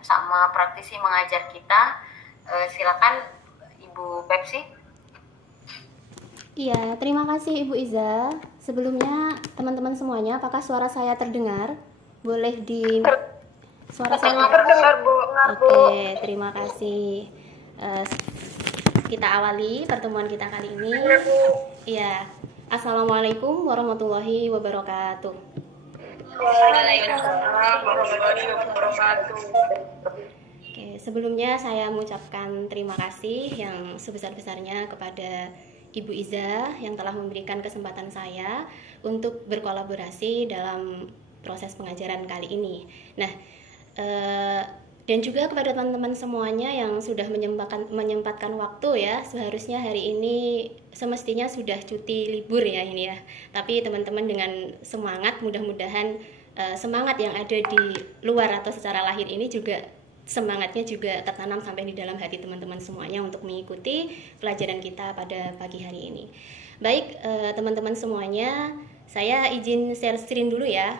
sama praktisi mengajar kita. Silakan Ibu Pepsi. Iya, terima kasih Ibu Iza. Sebelumnya teman-teman semuanya, apakah suara saya terdengar? Boleh di suara saya terdengar Bu. Oke, terima kasih. Kita awali pertemuan kita kali ini. Iya. Assalamualaikum warahmatullahi wabarakatuh. Waalaikumsalam warahmatullahi wabarakatuh. Oke, sebelumnya saya mengucapkan terima kasih yang sebesar-besarnya kepada Ibu Iza yang telah memberikan kesempatan saya untuk berkolaborasi dalam proses pengajaran kali ini. Nah, dan juga kepada teman-teman semuanya yang sudah menyempatkan waktu ya. Seharusnya hari ini semestinya sudah cuti libur ya ini ya. Tapi teman-teman dengan semangat, mudah-mudahan semangat yang ada di luar atau secara lahir ini juga semangatnya juga tertanam sampai di dalam hati teman-teman semuanya untuk mengikuti pelajaran kita pada pagi hari ini. Baik, teman-teman semuanya, saya izin share screen dulu ya.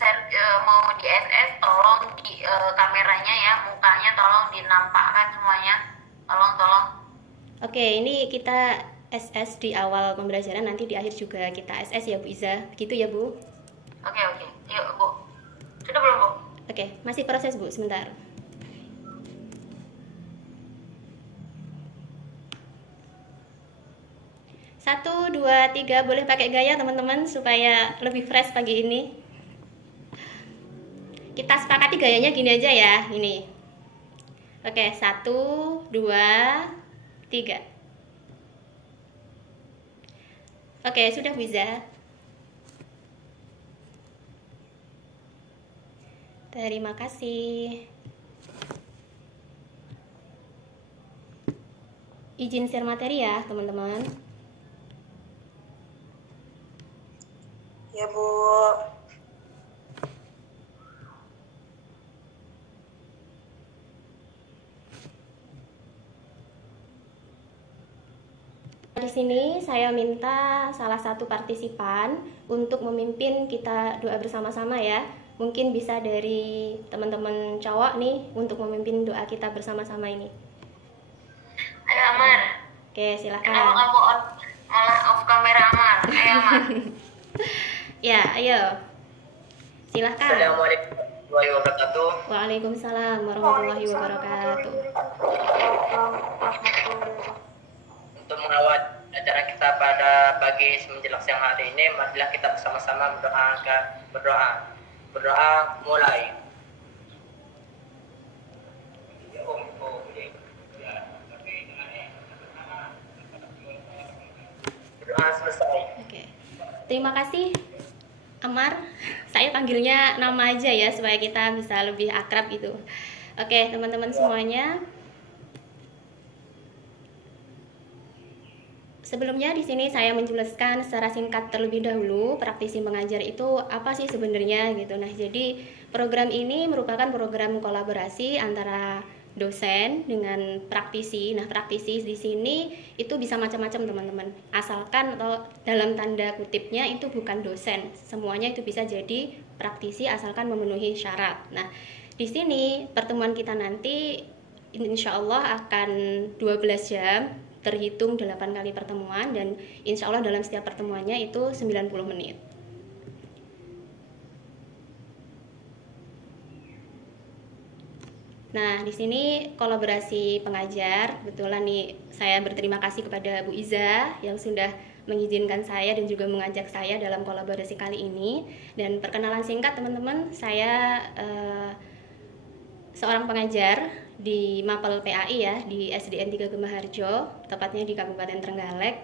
Saya mau di SS, tolong di kameranya ya, mukanya tolong dinampakkan semuanya. Tolong. Oke, ini kita SS di awal pembelajaran, nanti di akhir juga kita SS ya Bu Iza, begitu ya Bu? Oke, yuk Bu. Sudah belum Bu? Oke, masih proses Bu, sebentar. Satu, dua, tiga, boleh pakai gaya teman-teman supaya lebih fresh pagi ini. Kita sepakati gayanya gini aja ya, ini. Oke, 1, 2, 3. Oke, sudah bisa. Terima kasih. Izin share materi ya, teman-teman. Ya Bu. Di sini saya minta salah satu partisipan untuk memimpin kita doa bersama-sama ya. Mungkin bisa dari teman-teman cowok nih untuk memimpin doa kita bersama-sama ini. Ayo Amar. Oke, silakan. Kenapa kamu malah off kamera Amar? Ayo Amar. Ya, ayo. Silakan. Assalamualaikum warahmatullahi wabarakatuh. Waalaikumsalam warahmatullahi wabarakatuh. Untuk mengawal acara kita pada pagi menjelang siang hari ini, marilah kita bersama-sama berdoa mulai. Berdoa selesai. Oke. Terima kasih Amar. Saya panggilnya nama aja ya supaya kita bisa lebih akrab gitu. Oke, teman-teman semuanya. Sebelumnya di sini saya menjelaskan secara singkat terlebih dahulu praktisi mengajar itu apa sih sebenarnya gitu. Nah, jadi program ini merupakan program kolaborasi antara dosen dengan praktisi. Nah, praktisi di sini itu bisa macam-macam teman-teman. Asalkan atau dalam tanda kutipnya itu bukan dosen. Semuanya itu bisa jadi praktisi asalkan memenuhi syarat. Nah, di sini pertemuan kita nanti insya Allah akan 12 jam. Terhitung 8 kali pertemuan dan insya Allah dalam setiap pertemuannya itu 90 menit. Nah, di sini kolaborasi pengajar, kebetulan nih saya berterima kasih kepada Bu Iza yang sudah mengizinkan saya dan juga mengajak saya dalam kolaborasi kali ini. Dan perkenalan singkat teman-teman, saya seorang pengajar di Mapel PAI ya, di SDN 3 Gemaharjo, tepatnya di Kabupaten Trenggalek,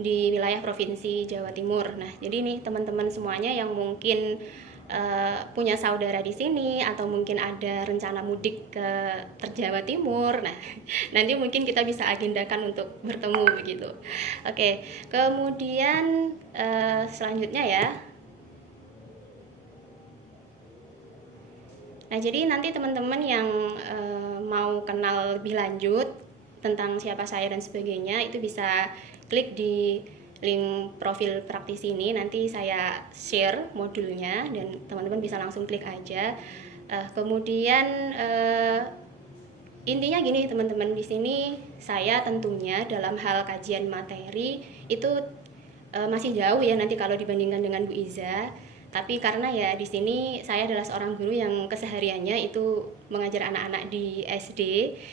di wilayah Provinsi Jawa Timur. Nah, jadi nih teman-teman semuanya yang mungkin punya saudara di sini atau mungkin ada rencana mudik ke Jawa Timur, nah nanti mungkin kita bisa agendakan untuk bertemu begitu. Oke, kemudian selanjutnya ya. Nah, jadi nanti teman-teman yang mau kenal lebih lanjut tentang siapa saya dan sebagainya itu bisa klik di link profil praktisi ini nanti saya share modulnya dan teman-teman bisa langsung klik aja. Kemudian intinya gini teman-teman, di sini saya tentunya dalam hal kajian materi itu masih jauh ya nanti kalau dibandingkan dengan Bu Iza. Tapi karena ya di sini saya adalah seorang guru yang kesehariannya itu mengajar anak-anak di SD.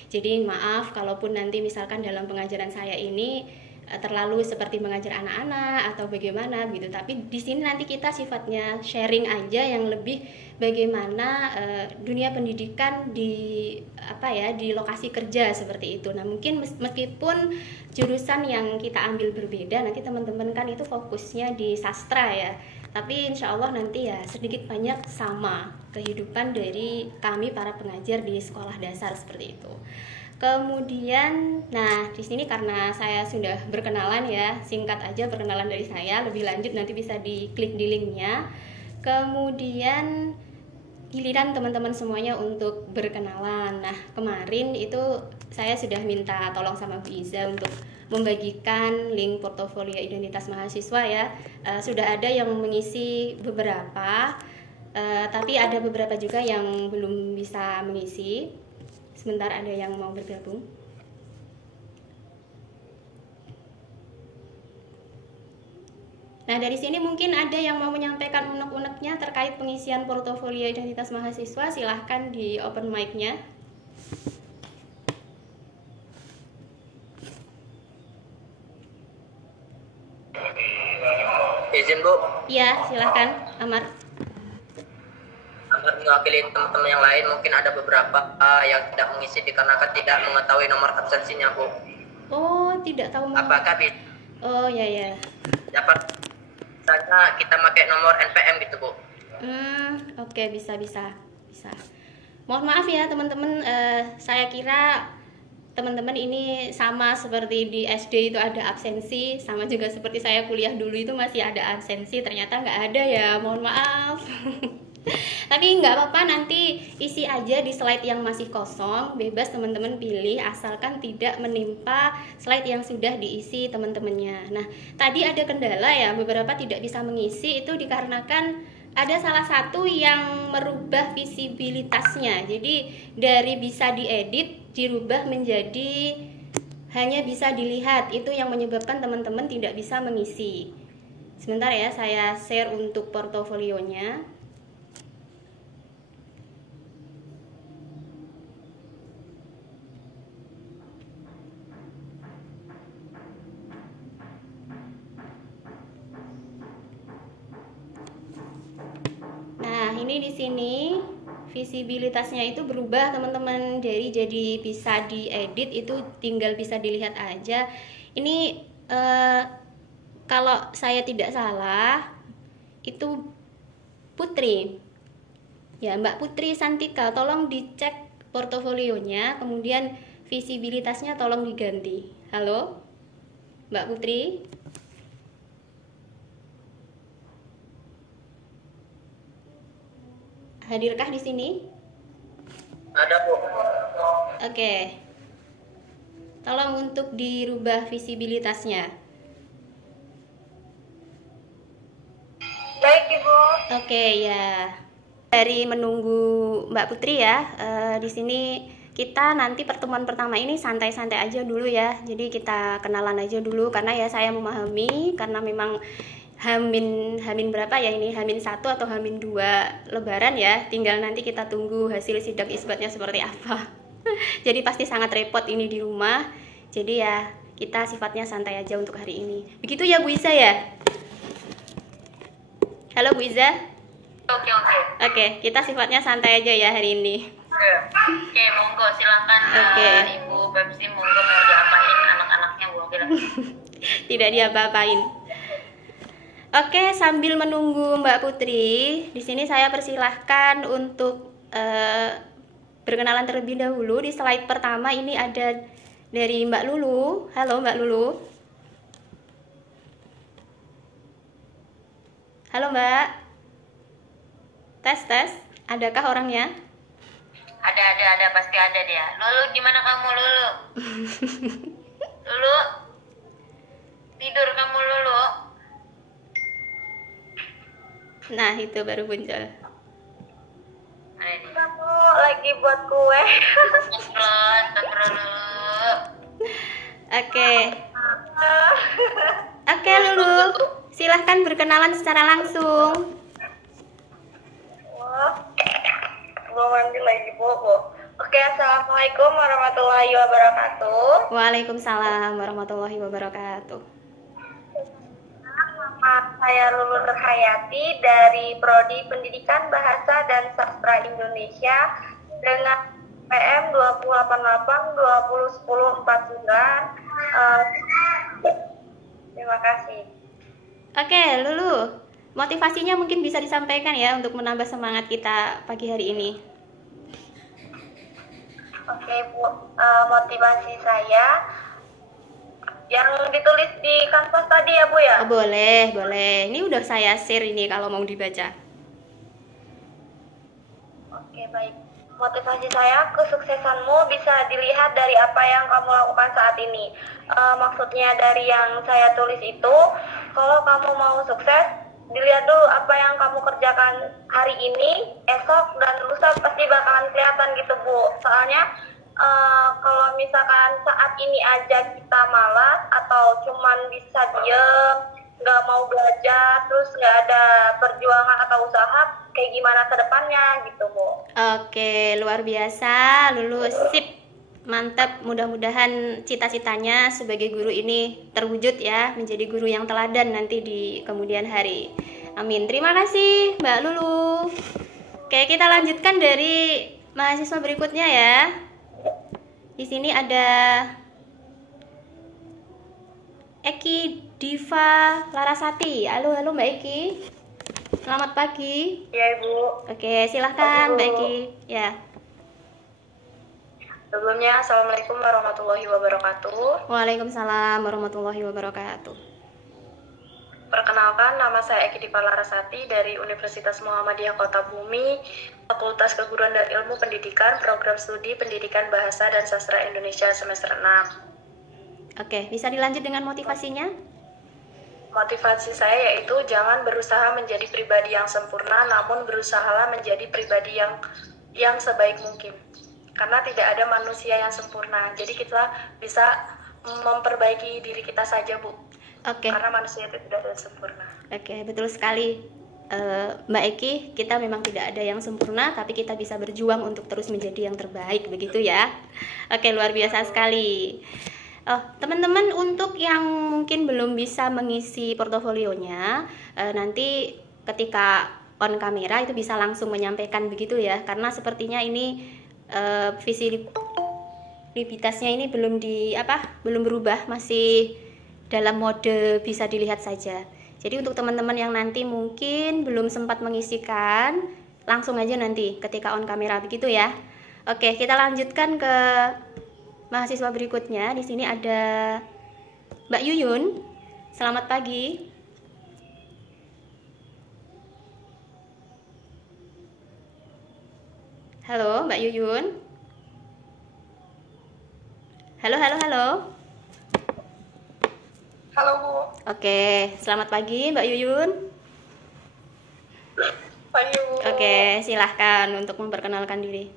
Jadi maaf kalaupun nanti misalkan dalam pengajaran saya ini terlalu seperti mengajar anak-anak atau bagaimana gitu. Tapi di sini nanti kita sifatnya sharing aja yang lebih bagaimana dunia pendidikan di di lokasi kerja seperti itu. Nah, mungkin meskipun jurusan yang kita ambil berbeda, nanti teman-teman kan itu fokusnya di sastra ya. Tapi insya Allah nanti ya sedikit banyak sama kehidupan dari kami para pengajar di sekolah dasar seperti itu. Kemudian, nah di sini karena saya sudah berkenalan ya, singkat aja perkenalan dari saya. Lebih lanjut nanti bisa diklik di linknya. Kemudian giliran teman-teman semuanya untuk berkenalan. Nah kemarin itu saya sudah minta tolong sama Bu Iza untuk membagikan link portofolio identitas mahasiswa ya. Sudah ada yang mengisi beberapa, tapi ada beberapa juga yang belum bisa mengisi. Sebentar, ada yang mau bergabung. Nah dari sini mungkin ada yang mau menyampaikan unek-uneknya terkait pengisian portofolio identitas mahasiswa. Silahkan di open mic-nya. Izin Bu. Iya, silahkan Amar. Amar mewakili teman-teman yang lain, mungkin ada beberapa yang tidak mengisi dikarenakan tidak mengetahui nomor absensinya Bu. Oh, tidak tahu. Apakah bisa? Oh ya. Dapat misalnya kita pakai nomor NPM gitu Bu. Oke, bisa. Mohon maaf ya teman-teman, saya kira teman-teman ini sama seperti di SD itu ada absensi, sama juga seperti saya kuliah dulu itu masih ada absensi, ternyata nggak ada ya, mohon maaf. Tapi nggak apa-apa, nanti isi aja di slide yang masih kosong, bebas teman-teman pilih asalkan tidak menimpa slide yang sudah diisi teman-temannya. Nah tadi ada kendala ya, beberapa tidak bisa mengisi, itu dikarenakan ada salah satu yang merubah visibilitasnya. Jadi dari bisa diedit dirubah menjadi hanya bisa dilihat, itu yang menyebabkan teman-teman tidak bisa mengisi. Sebentar ya, saya share untuk portofolionya. Ini di sini visibilitasnya itu berubah teman-teman, jadi bisa diedit, itu tinggal bisa dilihat aja. Ini kalau saya tidak salah itu Putri ya, Mbak Putri Santika, tolong dicek portofolionya, kemudian visibilitasnya tolong diganti. Halo Mbak Putri. Hadirkah di sini? Ada Bu. Oke. Tolong untuk dirubah visibilitasnya. Baik Ibu. Oke ya. Dari menunggu Mbak Putri ya, di sini kita nanti pertemuan pertama ini santai-santai aja dulu ya. Jadi kita kenalan aja dulu karena ya saya memahami karena memang Hamin berapa ya ini, Hamin 1 atau Hamin 2 Lebaran ya, tinggal nanti kita tunggu hasil sidang isbatnya seperti apa. Jadi pasti sangat repot ini di rumah, jadi ya kita sifatnya santai aja untuk hari ini. Begitu ya Bu Iza ya? Halo Bu Iza. Oke, kita sifatnya santai aja ya hari ini. Oke, monggo silakan. Ibu Bebsi, monggo mau diapain anak-anaknya Bu? Tidak diapa-apain. Oke, sambil menunggu Mbak Putri, di sini saya persilahkan untuk berkenalan terlebih dahulu. Di slide pertama ini ada dari Mbak Lulu. Halo Mbak Lulu. Halo Mbak. Tes. Adakah orangnya? Ada, pasti ada dia. Lulu, gimana kamu Lulu? Lulu? Tidur kamu dulu. Nah, itu baru muncul. Kamu lagi buat kue. Oke. Oke, Lulu. Silahkan berkenalan secara langsung. Wah, belum mandi lagi, Bobo. Oke, assalamualaikum warahmatullahi wabarakatuh. Waalaikumsalam warahmatullahi wabarakatuh. Nama saya Lulu Nurhayati dari Prodi Pendidikan Bahasa dan Sastra Indonesia dengan PM 2088 2010 49. Terima kasih. Oke, Lulu. Motivasinya mungkin bisa disampaikan ya untuk menambah semangat kita pagi hari ini. Oke, Bu. Motivasi saya yang ditulis di kanvas tadi ya, Bu ya? Oh, boleh, boleh. Ini udah saya share ini kalau mau dibaca. Oke, baik. Motivasi saya, kesuksesanmu bisa dilihat dari apa yang kamu lakukan saat ini. Maksudnya dari yang saya tulis itu, kalau kamu mau sukses, dilihat dulu apa yang kamu kerjakan hari ini, esok, dan lusa pasti bakalan kelihatan gitu, Bu. Soalnya kalau misalkan saat ini aja kita malas atau cuman bisa diem, nggak mau belajar, terus nggak ada perjuangan atau usaha, kayak gimana ke depannya gitu, Bu. Oke, luar biasa, Lulu. Sip. Mantap, mudah-mudahan cita-citanya sebagai guru ini terwujud ya, menjadi guru yang teladan nanti di kemudian hari. Amin. Terima kasih, Mbak Lulu. Oke, kita lanjutkan dari mahasiswa berikutnya ya. Di sini ada Eki Diva Larasati. Halo, halo Mbak Eki. Selamat pagi. Iya, Ibu. Oke, silahkan Mbak Eki. Ya. Sebelumnya, Assalamualaikum warahmatullahi wabarakatuh. Waalaikumsalam warahmatullahi wabarakatuh. Perkenalkan, nama saya Eki Diva Larasati dari Universitas Muhammadiyah Kota Bumi, Fakultas Keguruan dan Ilmu Pendidikan, Program Studi Pendidikan Bahasa dan Sastra Indonesia semester 6. Oke, bisa dilanjut dengan motivasinya? Motivasi saya yaitu jangan berusaha menjadi pribadi yang sempurna, namun berusahalah menjadi pribadi yang sebaik mungkin. Karena tidak ada manusia yang sempurna, jadi kita bisa memperbaiki diri kita saja, Bu. Oke. Karena manusia itu tidak ada sempurna. Oke, betul sekali, Mbak Eki. Kita memang tidak ada yang sempurna, tapi kita bisa berjuang untuk terus menjadi yang terbaik, begitu ya. Oke, luar biasa sekali. Oh, teman-teman, untuk yang mungkin belum bisa mengisi portofolionya, nanti ketika on kamera itu bisa langsung menyampaikan begitu ya, karena sepertinya ini visibilitasnya ini belum berubah, masih dalam mode bisa dilihat saja. Jadi untuk teman-teman yang nanti mungkin belum sempat mengisikan, langsung aja nanti ketika on kamera begitu ya. Oke, kita lanjutkan ke mahasiswa berikutnya. Di sini ada Mbak Yuyun. Selamat pagi. Halo, Mbak Yuyun. Halo, halo, halo. Halo, Bu. Oke, selamat pagi Mbak Yuyun. Pagi, Bu. Oke, silahkan untuk memperkenalkan diri.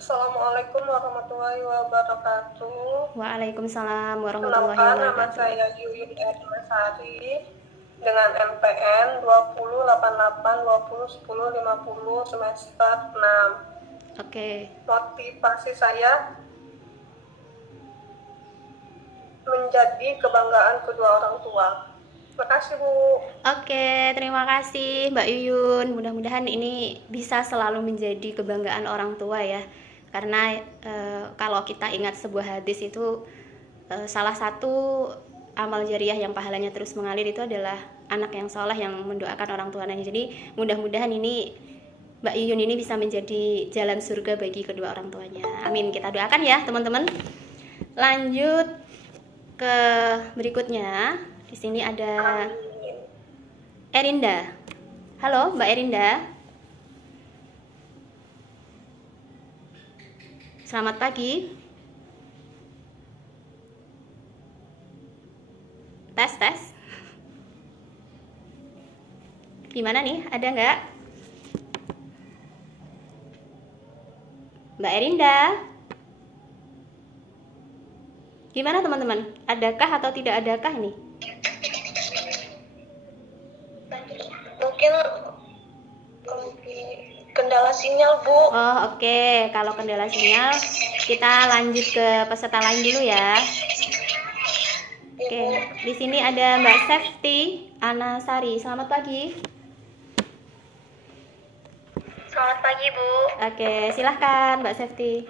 Assalamualaikum warahmatullahi wabarakatuh. Waalaikumsalam warahmatullahi Kenalkan, nama wabarakatuh. saya Yuyun Ernasari dengan MPN 2088 2010 50 semester 6. Oke. Motivasi saya menjadi kebanggaan kedua orang tua. Terima kasih, Bu. Oke, terima kasih Mbak Yuyun. Mudah-mudahan ini bisa selalu menjadi kebanggaan orang tua ya. Karena kalau kita ingat sebuah hadis itu, salah satu amal jariah yang pahalanya terus mengalir itu adalah anak yang soleh yang mendoakan orang tuanya. Jadi mudah-mudahan ini Mbak Yuyun ini bisa menjadi jalan surga bagi kedua orang tuanya. Amin. Kita doakan ya teman-teman. Lanjut ke berikutnya. Di sini ada Erinda. Halo Mbak Erinda. Selamat pagi. Tes, tes. Gimana nih? Ada nggak? Mbak Erinda? Gimana teman-teman? Adakah atau tidak adakah nih? Mungkin kendala sinyal, Bu. Oh, oke. Kalau kendala sinyal, kita lanjut ke peserta lain dulu ya. Oke, di sini ada Mbak Sefti Anasari. Selamat pagi. Selamat pagi, Bu. Oke, silahkan Mbak Sefti.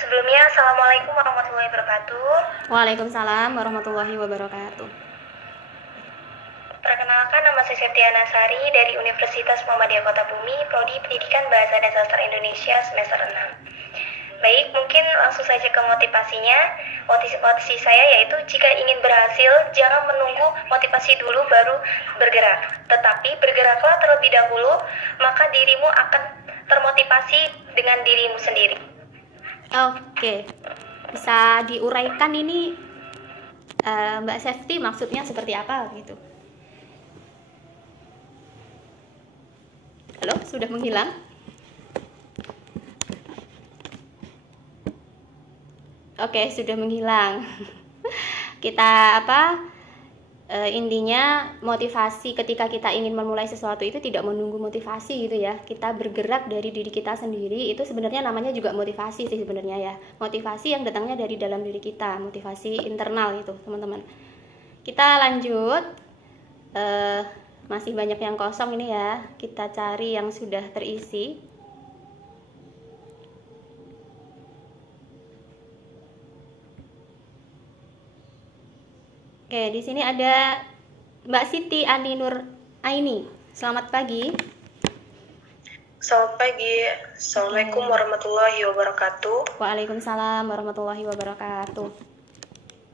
Sebelumnya, Assalamualaikum warahmatullahi wabarakatuh. Waalaikumsalam warahmatullahi wabarakatuh. Perkenalkan, nama saya Septia Nasari dari Universitas Muhammadiyah Kota Bumi, Prodi Pendidikan Bahasa dan Sastra Indonesia semester 6. Baik, mungkin langsung saja ke motivasinya. Motivasi saya yaitu jika ingin berhasil, jangan menunggu motivasi dulu baru bergerak. Tetapi bergeraklah terlebih dahulu, maka dirimu akan termotivasi dengan dirimu sendiri. Oke, bisa diuraikan ini Mbak Sefti maksudnya seperti apa gitu? Halo, sudah menghilang? Oke, sudah menghilang. Kita intinya motivasi ketika kita ingin memulai sesuatu itu tidak menunggu motivasi gitu ya. Kita bergerak dari diri kita sendiri, itu sebenarnya namanya juga motivasi sih sebenarnya ya. Motivasi yang datangnya dari dalam diri kita, motivasi internal itu teman-teman. Kita lanjut. Masih banyak yang kosong ini ya. Kita cari yang sudah terisi. Oke, di sini ada Mbak Siti Ani Nur Aini. Selamat pagi. Selamat pagi. Assalamualaikum warahmatullahi wabarakatuh. Waalaikumsalam warahmatullahi wabarakatuh.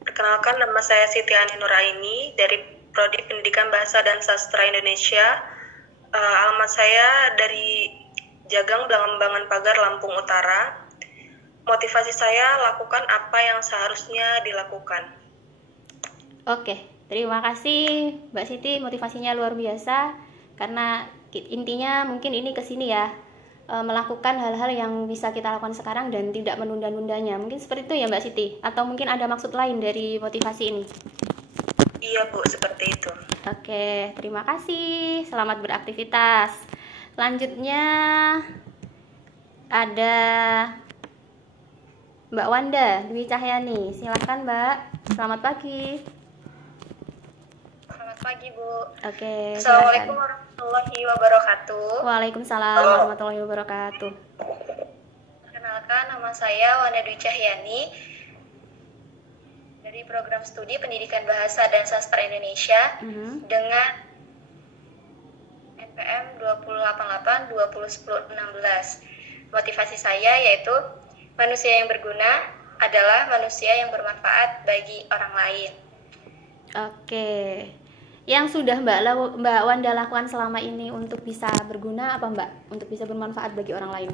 Perkenalkan, nama saya Siti Ani Nur Aini dari Prodi Pendidikan Bahasa dan Sastra Indonesia. Alamat saya dari Jagang Belambangan Pagar, Lampung Utara. Motivasi saya lakukan apa yang seharusnya dilakukan. Oke, terima kasih Mbak Siti, motivasinya luar biasa. Karena intinya mungkin ini kesini ya, melakukan hal-hal yang bisa kita lakukan sekarang dan tidak menunda-nundanya. Mungkin seperti itu ya Mbak Siti, atau mungkin ada maksud lain dari motivasi ini? Iya Bu, seperti itu. Oke, terima kasih. Selamat beraktivitas. Selanjutnya ada Mbak Wanda Dwi Cahyani. Silakan Mbak. Selamat pagi. Selamat pagi Bu. Oke. Assalamualaikum Silakan. warahmatullahi wabarakatuh. Waalaikumsalam warahmatullahi wabarakatuh. Perkenalkan, nama saya Wanda Dwi Cahyani dari Program Studi Pendidikan Bahasa dan Sastra Indonesia dengan NPM 288-2010-16. Motivasi saya yaitu manusia yang berguna adalah manusia yang bermanfaat bagi orang lain. Oke. Yang sudah Mbak Wanda lakukan selama ini untuk bisa berguna apa Mbak? Untuk bisa bermanfaat bagi orang lain?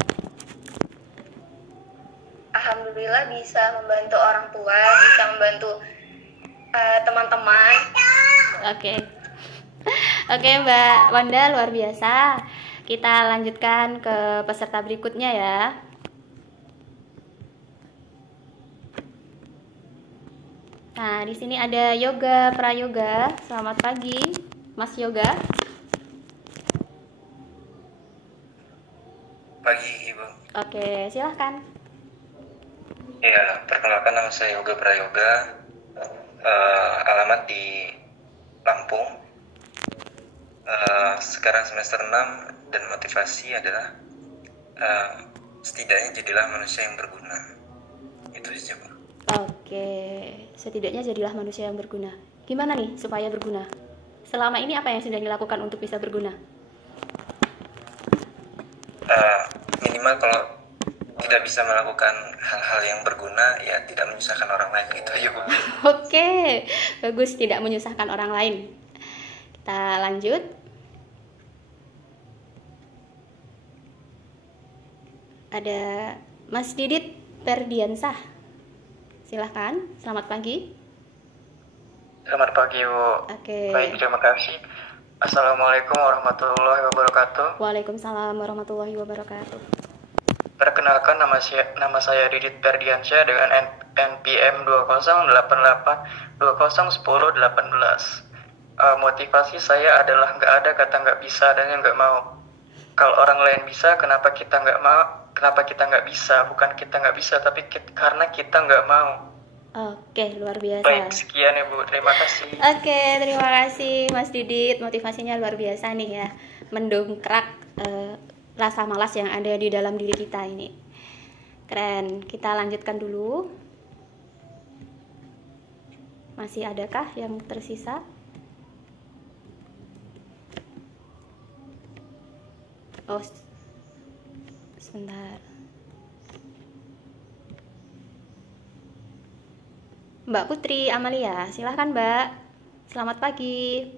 Alhamdulillah bisa membantu orang tua, bisa membantu teman-teman. Oke. Oke Mbak Wanda, luar biasa. Kita lanjutkan ke peserta berikutnya ya. Nah, di sini ada Yoga Prayoga. Selamat pagi, Mas Yoga. Pagi Ibu. Oke, silahkan. Ya, perkenalkan nama saya Yoga Prayoga. Alamat di Lampung. Sekarang semester 6 dan motivasi adalah setidaknya jadilah manusia yang berguna. Itu saja, Bu. Oke, setidaknya jadilah manusia yang berguna. Gimana nih supaya berguna? Selama ini apa yang sudah dilakukan untuk bisa berguna? Minimal kalau tidak bisa melakukan hal-hal yang berguna, ya tidak menyusahkan orang lain, gitu aja Bu. Oke, bagus, tidak menyusahkan orang lain. Kita lanjut. Ada Mas Didit Perdiansah. Silahkan, selamat pagi. Selamat pagi, Bu. Oke. Baik, terima kasih. Assalamualaikum warahmatullahi wabarakatuh. Waalaikumsalam warahmatullahi wabarakatuh. Perkenalkan, nama saya Didit Ferdiansyah dengan NPM 2008201018. Motivasi saya adalah nggak ada kata nggak bisa dan yang nggak mau. Kalau orang lain bisa, kenapa kita nggak mau? Kenapa kita nggak bisa? Bukan kita nggak bisa, tapi karena kita nggak mau. Oke, luar biasa. Baik, sekian ya Bu. Terima kasih. Oke, terima kasih Mas Didit. Motivasinya luar biasa nih ya, mendongkrak rasa malas yang ada di dalam diri kita ini. Keren. Kita lanjutkan dulu. Masih adakah yang tersisa? Oh, sebentar. Mbak Putri Amalia, silahkan Mbak. Selamat pagi.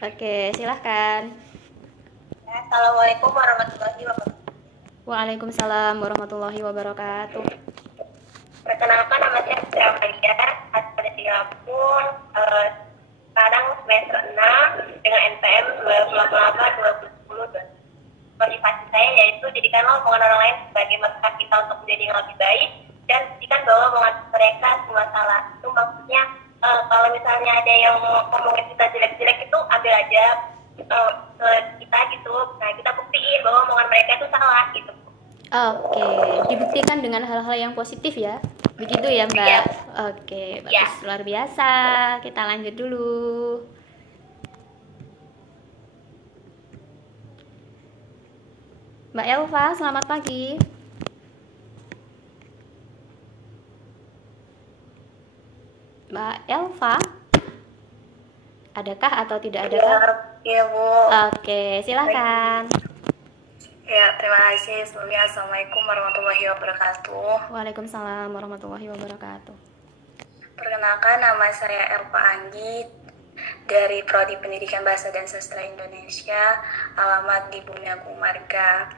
Oke, silahkan. Assalamualaikum warahmatullahi wabarakatuh. Waalaikumsalam warahmatullahi wabarakatuh. Perkenalkan, nama saya Putri Amalia, asal dari Lampung. Sekarang semester 6 dengan NPM 2018-2010. Motivasi saya yaitu jadikanlah omongan orang lain sebagai masukan kita untuk menjadi yang lebih baik, dan pastikan bahwa omongan mereka semua salah. Itu maksudnya kalau misalnya ada yang ngomongin kita jelek-jelek itu ambil aja ke kita gitu. Nah, kita buktiin bahwa omongan mereka itu salah gitu. Oke, dibuktikan dengan hal-hal yang positif ya. Begitu ya Mbak? Iya. Oke, bagus. Iya. Luar biasa. Kita lanjut dulu. Mbak Elva, selamat pagi. Mbak Elva, adakah atau tidak adakah? Iya, Bu. Oke, silakan. Ya, terima kasih. Sebelumnya, Assalamualaikum warahmatullahi wabarakatuh. Waalaikumsalam warahmatullahi wabarakatuh. Perkenalkan, nama saya Elva Anggi dari Prodi Pendidikan Bahasa dan Sastra Indonesia, alamat di Bumi Agung Marga.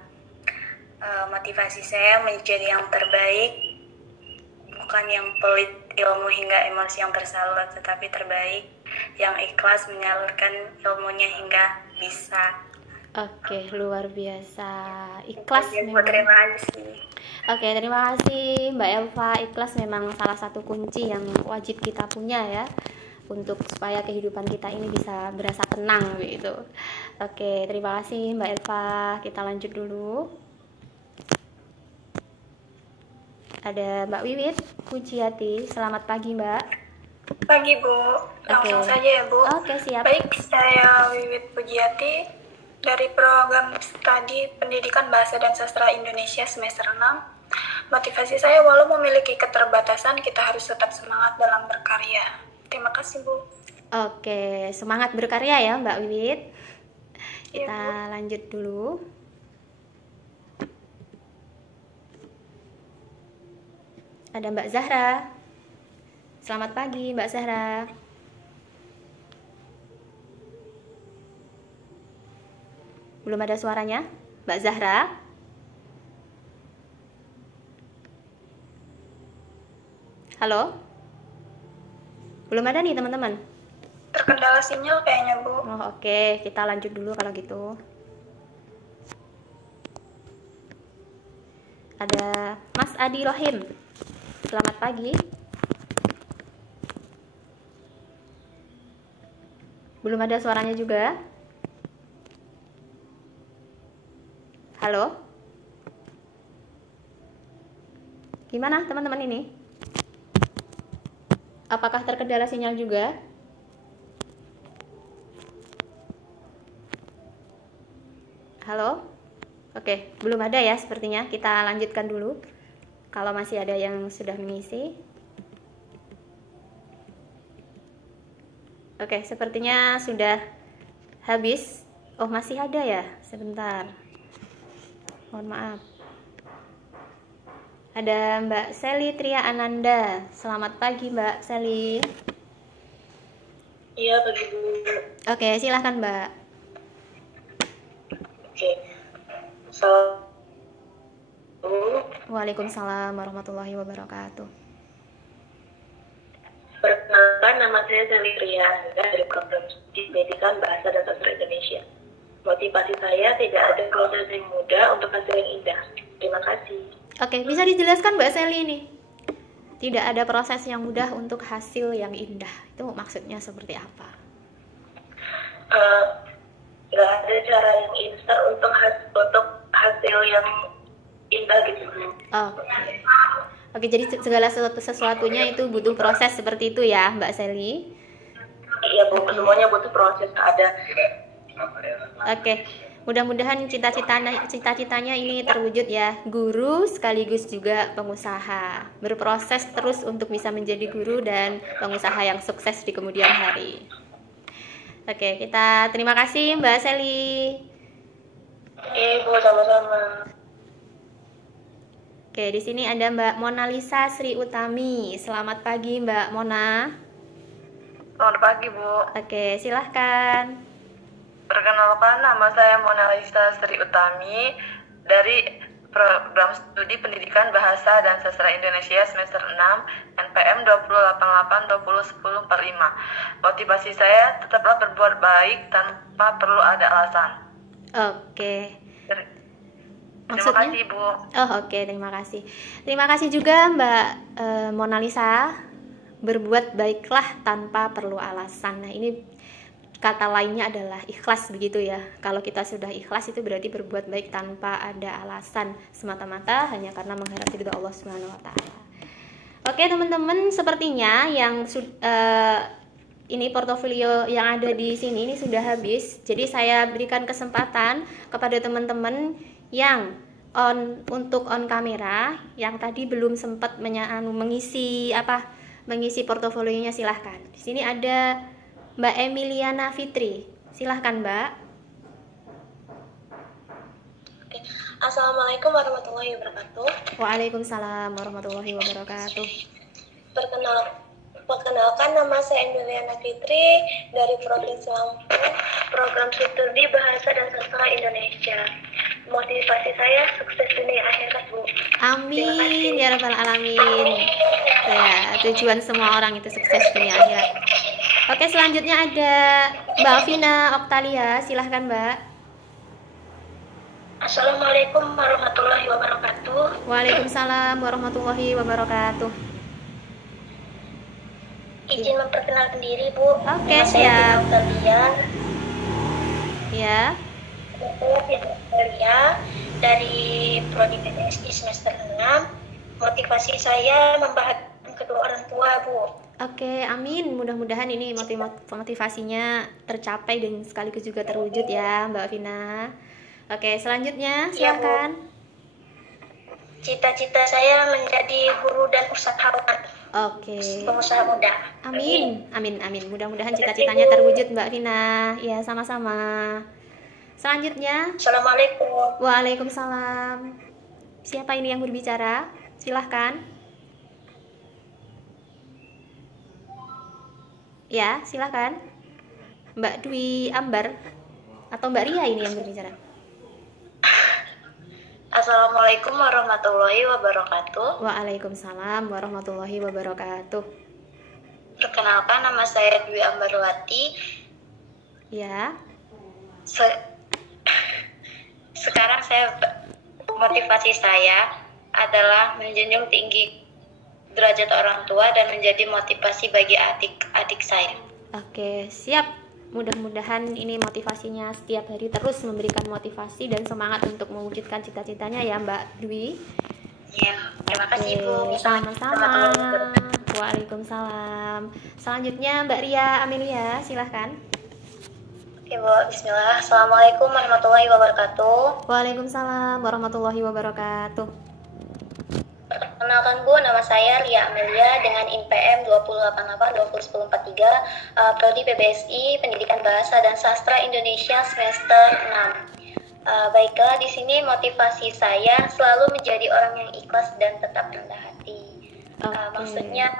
Motivasi saya menjadi yang terbaik, bukan yang pelit ilmu hingga emosi yang tersalur, tetapi terbaik yang ikhlas menyalurkan ilmunya hingga bisa. Oke, luar biasa. Ikhlas memang. Terima kasih. Oke, terima kasih Mbak Elva. Ikhlas memang salah satu kunci yang wajib kita punya ya, untuk supaya kehidupan kita ini bisa berasa tenang gitu. Oke, terima kasih Mbak Elva. Kita lanjut dulu. Ada Mbak Wiwit Pujiati. Selamat pagi Mbak. Pagi Bu, langsung Oke. saja ya Bu. Oke, siap. Baik, saya Wiwit Pujiati dari program studi Pendidikan Bahasa dan Sastra Indonesia semester 6. Motivasi saya, walau memiliki keterbatasan, kita harus tetap semangat dalam berkarya. Terima kasih Bu. Oke, semangat berkarya ya Mbak Wiwit. Iya, Kita lanjut dulu. Ada Mbak Zahra. Selamat pagi Mbak Zahra. Belum ada suaranya Mbak Zahra. Halo? Belum ada nih teman-teman. Terkendala sinyal kayaknya Bu. Oh, oke, kita lanjut dulu kalau gitu. Ada Mas Adi Rohim. Selamat pagi. Belum ada suaranya juga. Halo? Gimana teman-teman ini? Apakah terkendala sinyal juga? Halo? Oke, belum ada ya sepertinya. Kita lanjutkan dulu. Kalau masih ada yang sudah mengisi. Oke, sepertinya sudah habis. Oh, masih ada ya? Sebentar. Mohon maaf. Ada Mbak Seli Tria Ananda. Selamat pagi Mbak Seli. Iya, pagi Bu. Oke, silahkan Mbak. Oke. Assalamualaikum. Waalaikumsalam warahmatullahi wabarakatuh. saya Sally Ria dari program studi pendidikan bahasa dan sastra Indonesia. Motivasi saya tidak ada proses yang mudah untuk hasil yang indah. Terima kasih. Oke, bisa dijelaskan Mbak Sally ini? Tidak ada proses yang mudah untuk hasil yang indah. Itu maksudnya seperti apa? Nggak ada cara yang instan untuk hasil yang indah gitu. Oke, jadi segala sesuatunya itu butuh proses seperti itu ya Mbak Sally? Iya Bu, semuanya butuh proses. Ada. Oke, mudah-mudahan cita-citanya ini terwujud ya, guru sekaligus juga pengusaha, berproses terus untuk bisa menjadi guru dan pengusaha yang sukses di kemudian hari. Oke, kita terima kasih Mbak Sally. Oke Bu, sama-sama. Oke, di sini ada Mbak Mona Lisa Sri Utami. Selamat pagi Mbak Mona. Selamat pagi Bu. Oke, silahkan. Perkenalkan, nama saya Mona Lisa Sri Utami dari program studi pendidikan bahasa dan sastra Indonesia semester 6 NPM 2088-2010-45. Motivasi saya tetaplah berbuat baik tanpa perlu ada alasan. Oke. Terima kasih Bu. Oke, terima kasih. Terima kasih juga Mbak Mona Lisa. Berbuat baiklah tanpa perlu alasan. Nah, ini kata lainnya adalah ikhlas begitu ya. Kalau kita sudah ikhlas itu berarti berbuat baik tanpa ada alasan, semata-mata hanya karena mengharap ridho Allah Subhanahu wa taala. Oke, teman-teman, sepertinya yang ini portofolio yang ada di sini ini sudah habis. Jadi saya berikan kesempatan kepada teman-teman yang untuk on kamera, yang tadi belum sempat mengisi portofolionya, silahkan. Di sini ada Mbak Emiliana Fitri, silahkan Mbak. Oke. Assalamualaikum warahmatullahi wabarakatuh. Waalaikumsalam warahmatullahi wabarakatuh. Perkenalkan, nama saya Emiliana Fitri dari Provinsi Lampung, program studi bahasa dan sastra Indonesia. Motivasi saya sukses dunia akhirat Bu. Amin ya rabbal alamin. Ya, tujuan semua orang itu sukses dunia akhirat. Oke, selanjutnya ada Mbak Vina Oktalia, silahkan Mbak. Assalamualaikum warahmatullahi wabarakatuh. Waalaikumsalam warahmatullahi wabarakatuh. Izin memperkenalkan diri Bu. Oke, siap. siap. Saya Vina Ya. Oktalia dari Prodi PPSI semester 6. Motivasi saya membahagiakan kedua orang tua Bu. Oke, amin. Mudah-mudahan ini motivasinya tercapai dan sekaligus juga terwujud ya, Mbak Vina. Oke, selanjutnya silakan. Cita-cita saya menjadi guru dan usahawan. Oke. Pengusaha muda. Amin, amin, amin. Mudah-mudahan cita-citanya terwujud, Mbak Vina. Ya, sama-sama. Selanjutnya. Assalamualaikum. Waalaikumsalam. Siapa ini yang berbicara? Silahkan. Ya, silakan. Mbak Dwi Ambar atau Mbak Ria ini yang berbicara. Assalamualaikum warahmatullahi wabarakatuh. Waalaikumsalam warahmatullahi wabarakatuh. Perkenalkan, nama saya Dwi Ambarwati. Ya. Sekarang motivasi saya adalah menjunjung tinggi derajat orang tua dan menjadi motivasi bagi adik-adik saya. Oke, siap. Mudah-mudahan ini motivasinya setiap hari terus memberikan motivasi dan semangat untuk mewujudkan cita-citanya ya Mbak Dwi. Ya, terima kasih Bu. Sama-sama. Waalaikumsalam. Selanjutnya Mbak Ria Amelia, silahkan. Oke Bu, bismillah. Assalamualaikum warahmatullahi wabarakatuh. Waalaikumsalam warahmatullahi wabarakatuh. Perkenalkan Bu, nama saya Lia Amelia dengan INPM 2088-2010-43, Prodi PBSI Pendidikan Bahasa dan Sastra Indonesia semester 6. Baiklah, di sini motivasi saya selalu menjadi orang yang ikhlas dan tetap rendah hati. Maksudnya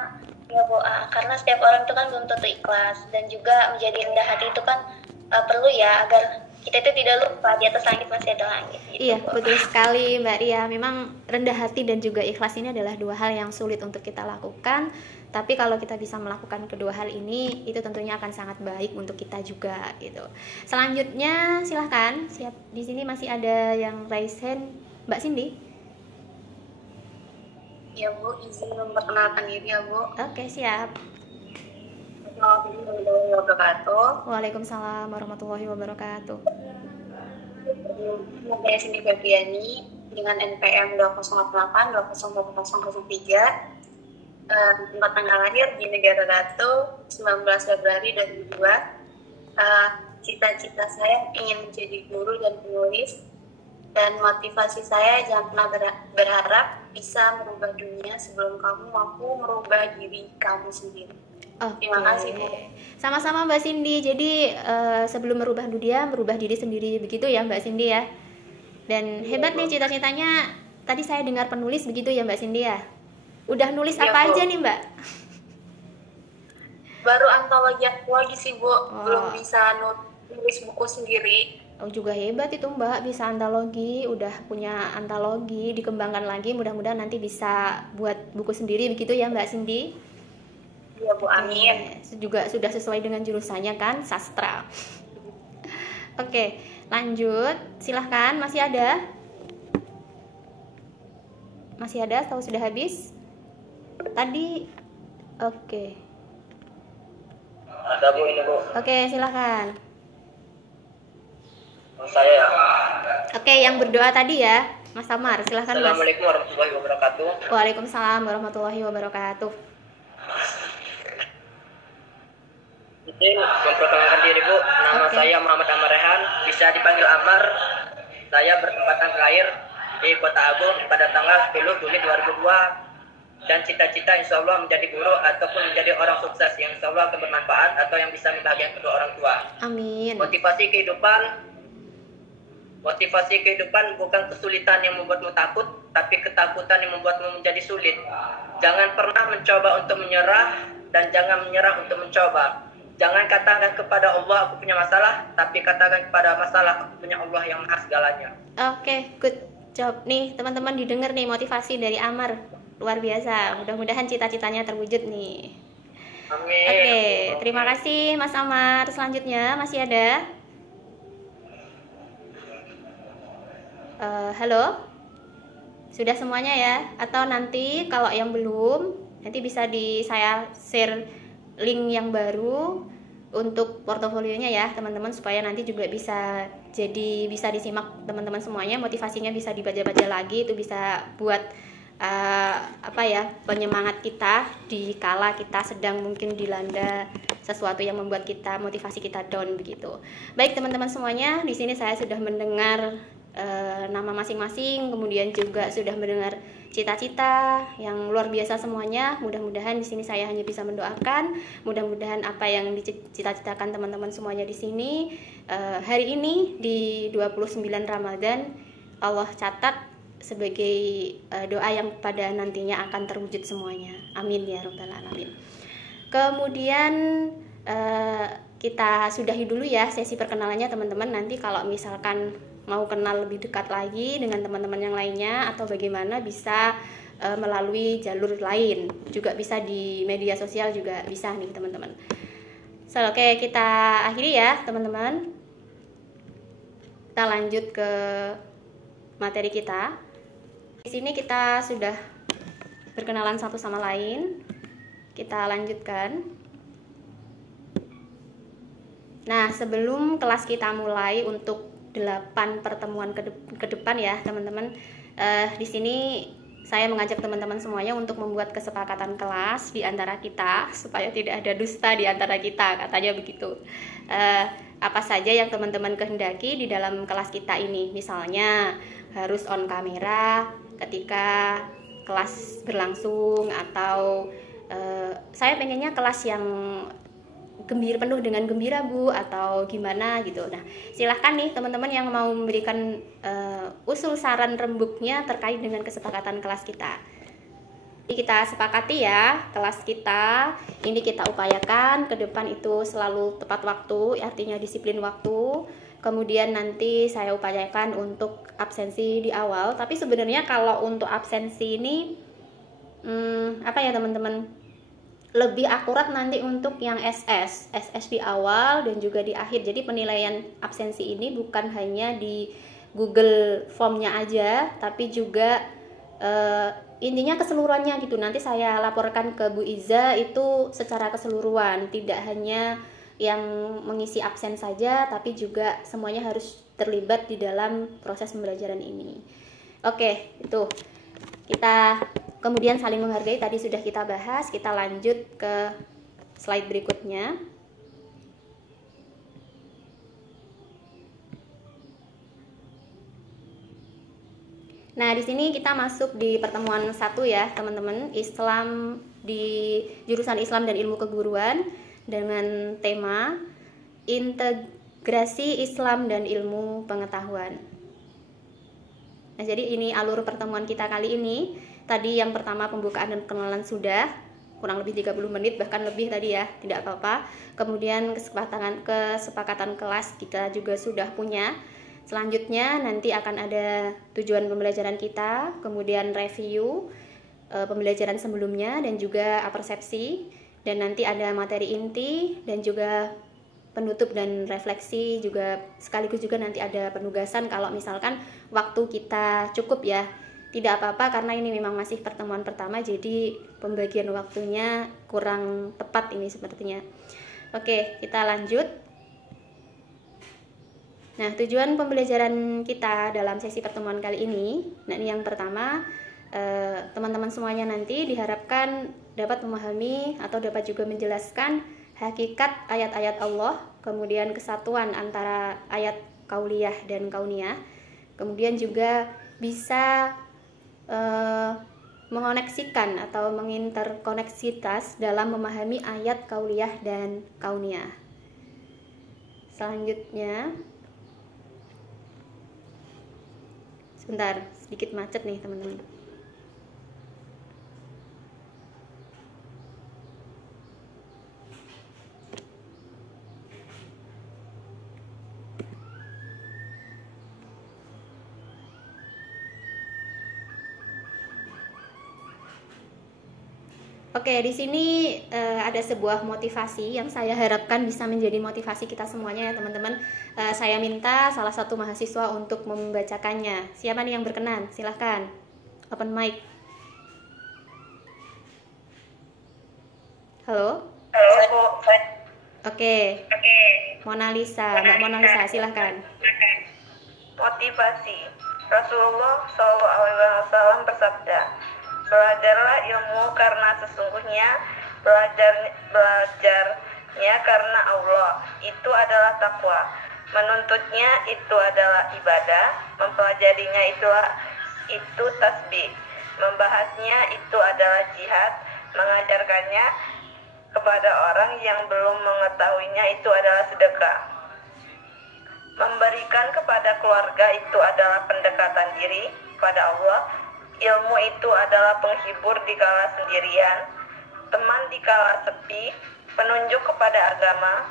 ya Bu, karena setiap orang itu kan belum tentu ikhlas, dan juga menjadi rendah hati itu kan perlu ya agar kita itu tidak lupa di atas langit masih ada langit. Gitu, iya, betul sekali Mbak Ria. Memang rendah hati dan juga ikhlas ini adalah dua hal yang sulit untuk kita lakukan. Tapi kalau kita bisa melakukan kedua hal ini, itu tentunya akan sangat baik untuk kita juga gitu. Selanjutnya silahkan, siap di sini masih ada yang raise hand, Mbak Cindy. Ya Bu, izin memperkenalkan diri ya Bu. Oke, siap. Assalamualaikum warahmatullahi wabarakatuh. Waalaikumsalam warahmatullahi wabarakatuh. Saya Cindy Febriani dengan NPM 2088-204003. Tempat tanggal lahir di Negara Ratu 19 Februari 2002. Cita-cita saya ingin menjadi guru dan penulis, dan motivasi saya jangan pernah berharap bisa merubah dunia sebelum kamu mampu merubah diri kamu sendiri. Terima kasih Bu. Sama-sama Mbak Cindy. Jadi sebelum merubah dunia, merubah diri sendiri, begitu ya Mbak Cindy ya. Dan hebat nih cita-citanya. Tadi saya dengar penulis, begitu ya Mbak Cindy ya. Udah nulis apa aja nih Mbak? Baru antologi sih Bu, belum bisa nulis buku sendiri. Oh, juga hebat itu Mbak, bisa antologi, udah punya antologi, dikembangkan lagi, mudah-mudahan nanti bisa buat buku sendiri, begitu ya Mbak Cindy. Iya Bu, amin. Juga sudah sesuai dengan jurusannya kan, sastra. Oke, lanjut, silahkan. Masih ada? Masih ada atau sudah habis? Tadi, oke. Ada Bu, ini Bu. Oke, silahkan. Saya ya. Oke, yang berdoa tadi ya, Mas Samar, silahkan Mas. Assalamualaikum warahmatullahi wabarakatuh. Waalaikumsalam warahmatullahi wabarakatuh. Izin memperkenalkan diri Bu, nama saya Muhammad Amar Rehan, bisa dipanggil Amar. Saya bertempatan terakhir di Kota Agung pada tanggal 10 Juli 2002, dan cita-cita insya Allah menjadi guru ataupun menjadi orang sukses yang insya Allah akan bermanfaat atau yang bisa membahagiakan kedua orang tua. Amin. Motivasi kehidupan bukan kesulitan yang membuatmu takut, tapi ketakutan yang membuatmu menjadi sulit. Jangan pernah mencoba untuk menyerah, dan jangan menyerah untuk mencoba. Jangan katakan kepada Allah aku punya masalah, tapi katakan kepada masalah aku punya Allah yang maha segalanya. Oke, good job nih teman-teman, didengar nih motivasi dari Amar, luar biasa. Mudah-mudahan cita-citanya terwujud nih. Amin. Oke, terima kasih Mas Amar. Selanjutnya masih ada. Halo, sudah semuanya ya? Atau nanti kalau yang belum, nanti bisa saya share link yang baru untuk portofolionya ya teman-teman, supaya nanti juga bisa disimak teman-teman semuanya, motivasinya bisa dibaca-baca lagi, itu bisa buat penyemangat kita di kala kita sedang mungkin dilanda sesuatu yang membuat motivasi kita down begitu. Baik teman-teman semuanya, di sini saya sudah mendengar nama masing-masing, kemudian juga sudah mendengar cita-cita yang luar biasa semuanya. Mudah-mudahan di sini saya hanya bisa mendoakan, mudah-mudahan apa yang dicita-citakan teman-teman semuanya di sini hari ini di 29 Ramadan Allah catat sebagai doa yang pada nantinya akan terwujud semuanya. Amin ya rabbal alamin. Kemudian kita sudahi dulu ya sesi perkenalannya teman-teman. Nanti kalau misalkan mau kenal lebih dekat lagi dengan teman-teman yang lainnya atau bagaimana, bisa melalui jalur lain, juga bisa di media sosial juga bisa nih teman-teman. Oke, kita akhiri ya teman-teman. Kita lanjut ke materi kita. Di sini kita sudah berkenalan satu sama lain. Kita lanjutkan. Nah, sebelum kelas kita mulai untuk 8 pertemuan ke depan ya teman-teman, di sini saya mengajak teman-teman semuanya untuk membuat kesepakatan kelas di antara kita supaya tidak ada dusta di antara kita, katanya begitu. Apa saja yang teman-teman kehendaki di dalam kelas kita ini, misalnya harus on kamera ketika kelas berlangsung, atau saya pengennya kelas yang penuh dengan gembira Bu, atau gimana gitu. Nah, silahkan nih teman-teman yang mau memberikan usul saran rembuknya terkait dengan kesepakatan kelas kita. Jadi kita sepakati ya, kelas kita ini kita upayakan ke depan itu selalu tepat waktu, artinya disiplin waktu. Kemudian nanti saya upayakan untuk absensi di awal. Tapi sebenarnya kalau untuk absensi ini apa ya teman-teman, lebih akurat nanti untuk yang SS di awal dan juga di akhir. Jadi penilaian absensi ini bukan hanya di Google Formnya aja, tapi juga intinya keseluruhannya gitu. Nanti saya laporkan ke Bu Iza itu secara keseluruhan, tidak hanya yang mengisi absen saja, tapi juga semuanya harus terlibat di dalam proses pembelajaran ini. Oke, itu kita kemudian saling menghargai tadi sudah kita bahas. Kita lanjut ke slide berikutnya. Nah, di sini kita masuk di pertemuan 1 ya, teman-teman. Islam di jurusan Islam dan Ilmu Keguruan dengan tema Integrasi Islam dan Ilmu Pengetahuan. Nah, jadi ini alur pertemuan kita kali ini. Tadi yang pertama pembukaan dan pengenalan sudah kurang lebih 30 menit, bahkan lebih tadi ya, tidak apa-apa. Kemudian kesepakatan kelas kita juga sudah punya. Selanjutnya nanti akan ada tujuan pembelajaran kita, kemudian review pembelajaran sebelumnya dan juga persepsi, dan nanti ada materi inti dan juga penutup dan refleksi, juga sekaligus juga nanti ada penugasan kalau misalkan waktu kita cukup ya. Tidak apa-apa karena ini memang masih pertemuan pertama, jadi pembagian waktunya kurang tepat ini sepertinya. Oke, kita lanjut. Nah, tujuan pembelajaran kita dalam sesi pertemuan kali ini, nah ini yang pertama, teman-teman semuanya nanti diharapkan dapat memahami atau dapat juga menjelaskan hakikat ayat-ayat Allah, kemudian kesatuan antara ayat kauliyah dan kauniyah, kemudian juga bisa mengoneksikan atau menginterkoneksitas dalam memahami ayat kauliyah dan kauniyah. Selanjutnya, sebentar, sedikit macet nih teman-teman. Oke, di sini ada sebuah motivasi yang saya harapkan bisa menjadi motivasi kita semuanya ya teman-teman. Saya minta salah satu mahasiswa untuk membacakannya. Siapa nih yang berkenan? Silahkan. Open mic. Halo? Halo, Bu. Oke. Mona Lisa, Mbak Mona Lisa, silahkan. Motivasi. Rasulullah SAW bersabda, belajarlah ilmu karena sesungguhnya belajarnya karena Allah itu adalah takwa, menuntutnya itu adalah ibadah, mempelajarinya itu tasbih, membahasnya itu adalah jihad, mengajarkannya kepada orang yang belum mengetahuinya itu adalah sedekah, memberikan kepada keluarga itu adalah pendekatan diri pada Allah. Ilmu itu adalah penghibur dikala sendirian, teman dikala sepi, penunjuk kepada agama,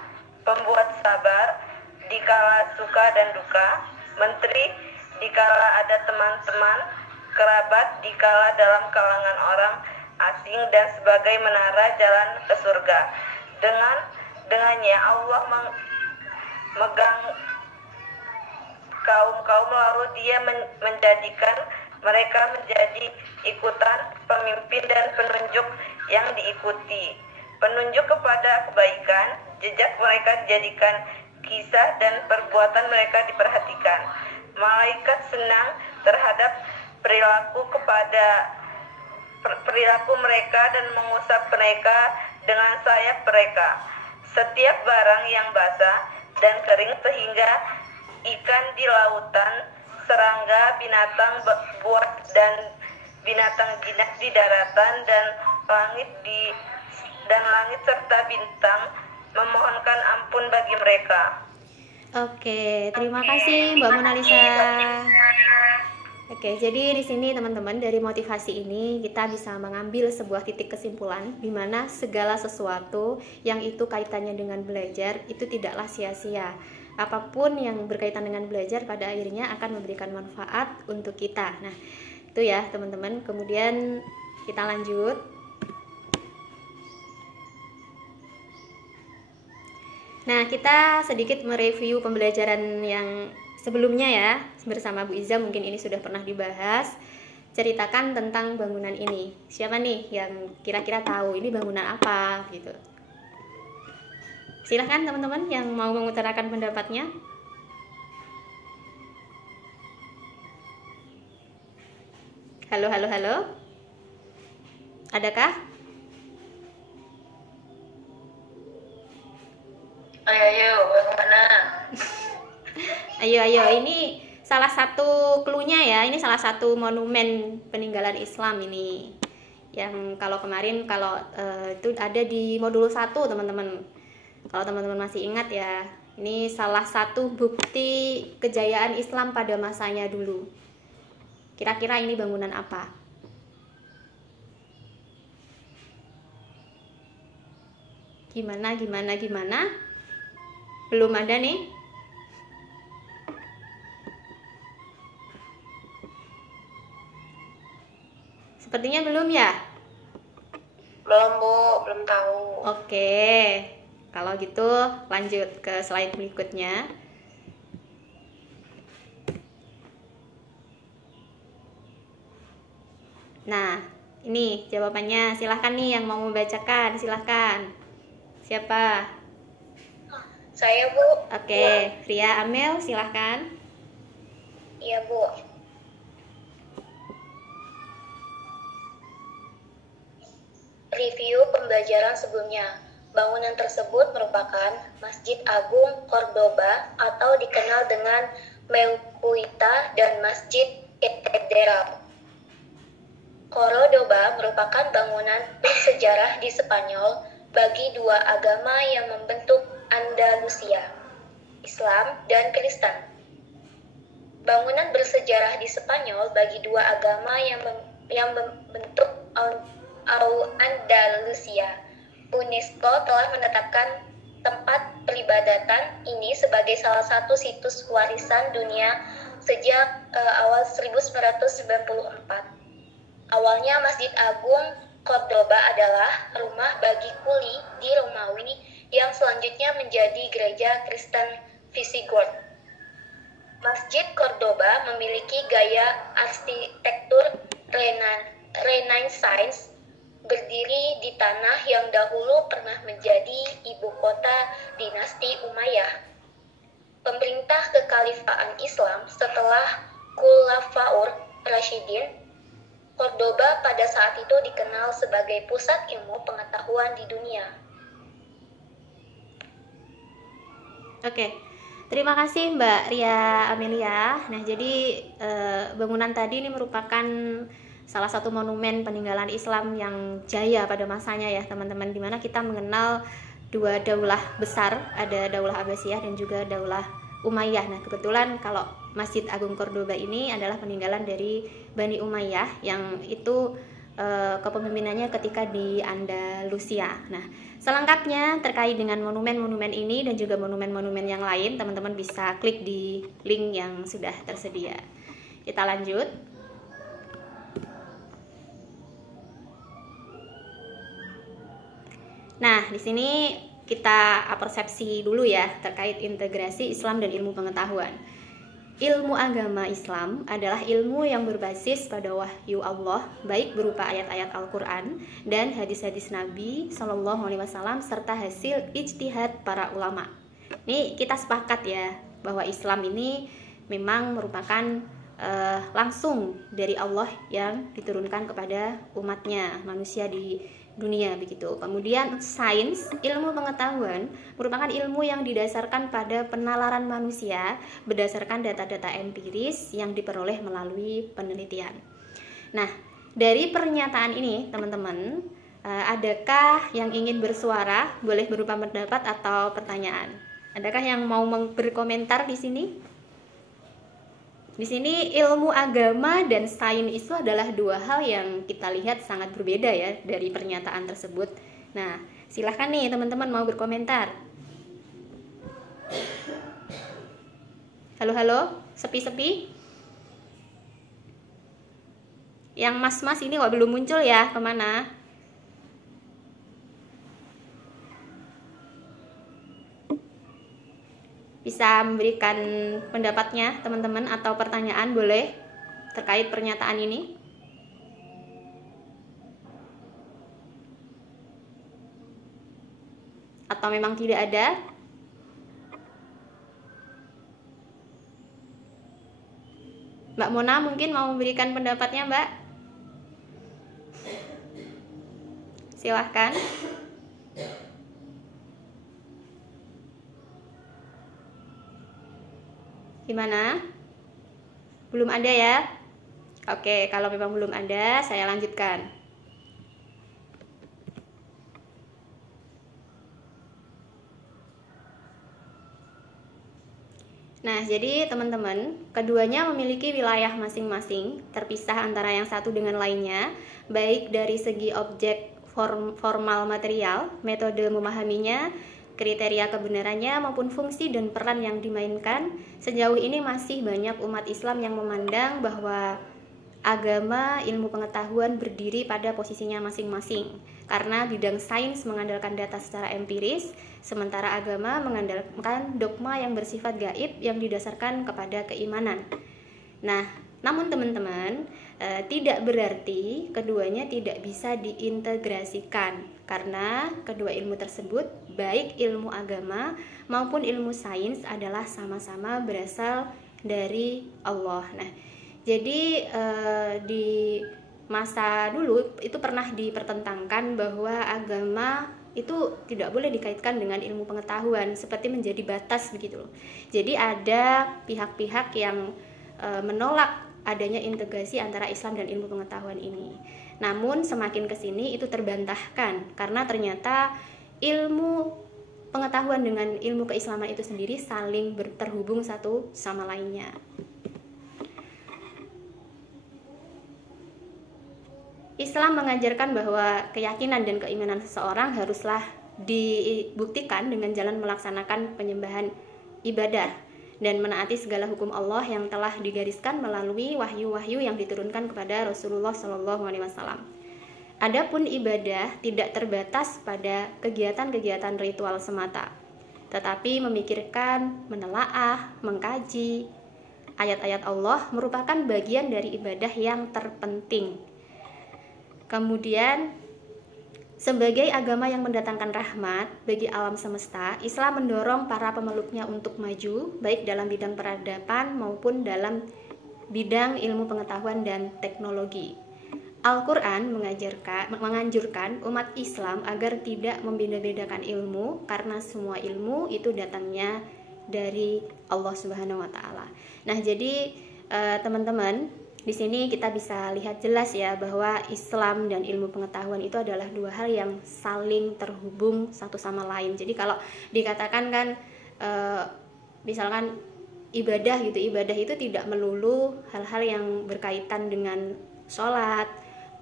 pembuat sabar dikala suka dan duka, menteri dikala ada teman-teman, kerabat dikala dalam kalangan orang asing, dan sebagai menara jalan ke surga. Dengannya Allah megang kaum-kaum, lalu Dia menjadikan mereka menjadi ikutan, pemimpin dan penunjuk yang diikuti. Penunjuk kepada kebaikan, jejak mereka dijadikan kisah dan perbuatan mereka diperhatikan. Malaikat senang terhadap perilaku mereka dan mengusap mereka dengan sayap mereka. Setiap barang yang basah dan kering sehingga ikan di lautan, serangga, binatang buas dan binatang jinak di daratan, dan langit serta bintang memohonkan ampun bagi mereka. Oke, terima kasih Mbak Mona Lisa. Oke, jadi di sini teman-teman dari motivasi ini kita bisa mengambil sebuah titik kesimpulan di mana segala sesuatu yang itu kaitannya dengan belajar itu tidaklah sia-sia. Apapun yang berkaitan dengan belajar pada akhirnya akan memberikan manfaat untuk kita. Nah, itu ya teman-teman. Kemudian kita lanjut. Nah, kita sedikit mereview pembelajaran yang sebelumnya ya bersama Bu Iza. Mungkin ini sudah pernah dibahas. Ceritakan tentang bangunan ini. Siapa nih yang kira-kira tahu ini bangunan apa gitu? Silahkan teman-teman yang mau mengutarakan pendapatnya. Halo, halo, halo. Adakah? Ayo, bagaimana? Ayo, ini salah satu cluenya ya. Ini salah satu monumen peninggalan Islam ini. Yang kalau kemarin itu ada di modul 1, teman-teman. Kalau teman-teman masih ingat ya, ini salah satu bukti kejayaan Islam pada masanya dulu. Kira-kira ini bangunan apa? Gimana? Belum ada nih? Sepertinya belum ya? Belum, Bu, belum tahu. Oke, kalau gitu lanjut ke slide berikutnya. Nah, ini jawabannya. Silahkan nih yang mau membacakan, silahkan. Siapa? Saya, Bu. Oke, Ria Amel, silahkan. Iya, Bu. Review pembelajaran sebelumnya. Bangunan tersebut merupakan Masjid Agung Cordoba atau dikenal dengan Meuquita dan Masjid Katedral. Cordoba merupakan bangunan bersejarah di Spanyol bagi dua agama yang membentuk Andalusia, Islam dan Kristen. Bangunan bersejarah di Spanyol bagi dua agama yang membentuk Andalusia. UNESCO telah menetapkan tempat peribadatan ini sebagai salah satu situs warisan dunia sejak awal 1994. Awalnya Masjid Agung Cordoba adalah rumah bagi kuli di Romawi yang selanjutnya menjadi gereja Kristen Visigoth. Masjid Cordoba memiliki gaya arsitektur Renaissance, berdiri di tanah yang dahulu pernah menjadi ibu kota dinasti Umayyah. Pemerintah Kekhalifahan Islam setelah Khulafaur Rasyidin, Cordoba pada saat itu dikenal sebagai pusat ilmu pengetahuan di dunia. Oke, terima kasih Mbak Ria Amelia. Nah, jadi bangunan tadi ini merupakan salah satu monumen peninggalan Islam yang jaya pada masanya ya teman-teman, dimana kita mengenal dua daulah besar, ada daulah Abbasiyah dan juga daulah Umayyah. Nah, kebetulan kalau Masjid Agung Cordoba ini adalah peninggalan dari Bani Umayyah yang itu kepemimpinannya ketika di Andalusia. Nah, selengkapnya terkait dengan monumen-monumen ini dan juga monumen-monumen yang lain, teman-teman bisa klik di link yang sudah tersedia. Kita lanjut. Nah, di sini kita persepsi dulu ya terkait integrasi Islam dan ilmu pengetahuan. Ilmu agama Islam adalah ilmu yang berbasis pada wahyu Allah, baik berupa ayat-ayat Al-Quran dan hadis-hadis Nabi Shallallahu Alaihi Wasallam serta hasil ijtihad para ulama. Ini kita sepakat ya bahwa Islam ini memang merupakan langsung dari Allah yang diturunkan kepada umatnya, manusia di dunia begitu. Kemudian sains, ilmu pengetahuan merupakan ilmu yang didasarkan pada penalaran manusia berdasarkan data-data empiris yang diperoleh melalui penelitian. Nah, dari pernyataan ini teman-teman, adakah yang ingin bersuara? Boleh berupa pendapat atau pertanyaan. Adakah yang mau berkomentar di sini? Di sini ilmu agama dan sains itu adalah dua hal yang kita lihat sangat berbeda ya dari pernyataan tersebut. Nah, silahkan nih teman-teman mau berkomentar. Halo, sepi-sepi. Yang mas-mas ini kok belum muncul ya, kemana? bisa memberikan pendapatnya teman-teman atau pertanyaan boleh terkait pernyataan ini. Atau memang tidak ada? Mbak Mona mungkin mau memberikan pendapatnya, Mbak? Silahkan. Gimana? Belum ada ya? Oke, kalau memang belum ada, saya lanjutkan. Nah, jadi teman-teman, keduanya memiliki wilayah masing-masing, terpisah antara yang satu dengan lainnya, baik dari segi objek formal material, metode memahaminya, kriteria kebenarannya, maupun fungsi dan peran yang dimainkan. Sejauh ini masih banyak umat Islam yang memandang bahwa agama, ilmu pengetahuan berdiri pada posisinya masing-masing, karena bidang sains mengandalkan data secara empiris, sementara agama mengandalkan dogma yang bersifat gaib yang didasarkan kepada keimanan. Nah, namun teman-teman, tidak berarti keduanya tidak bisa diintegrasikan, karena kedua ilmu tersebut, baik ilmu agama maupun ilmu sains, adalah sama-sama berasal dari Allah. Nah, jadi di masa dulu itu pernah dipertentangkan bahwa agama itu tidak boleh dikaitkan dengan ilmu pengetahuan, seperti menjadi batas begitu loh. Jadi ada pihak-pihak yang menolak adanya integrasi antara Islam dan ilmu pengetahuan ini. Namun semakin kesini itu terbantahkan, karena ternyata ilmu pengetahuan dengan ilmu keislaman itu sendiri saling terhubung satu sama lainnya. Islam mengajarkan bahwa keyakinan dan keimanan seseorang haruslah dibuktikan dengan jalan melaksanakan penyembahan ibadah dan menaati segala hukum Allah yang telah digariskan melalui wahyu-wahyu yang diturunkan kepada Rasulullah SAW. Adapun ibadah tidak terbatas pada kegiatan-kegiatan ritual semata, tetapi memikirkan, menelaah, mengkaji ayat-ayat Allah merupakan bagian dari ibadah yang terpenting. Kemudian, sebagai agama yang mendatangkan rahmat bagi alam semesta, Islam mendorong para pemeluknya untuk maju, baik dalam bidang peradaban maupun dalam bidang ilmu pengetahuan dan teknologi. Al-Quran menganjurkan umat Islam agar tidak membeda-bedakan ilmu, karena semua ilmu itu datangnya dari Allah Subhanahu wa Ta'ala. Nah, jadi teman-teman, di sini kita bisa lihat jelas ya bahwa Islam dan ilmu pengetahuan itu adalah dua hal yang saling terhubung satu sama lain. Jadi kalau dikatakan kan misalkan ibadah gitu, ibadah itu tidak melulu hal-hal yang berkaitan dengan sholat,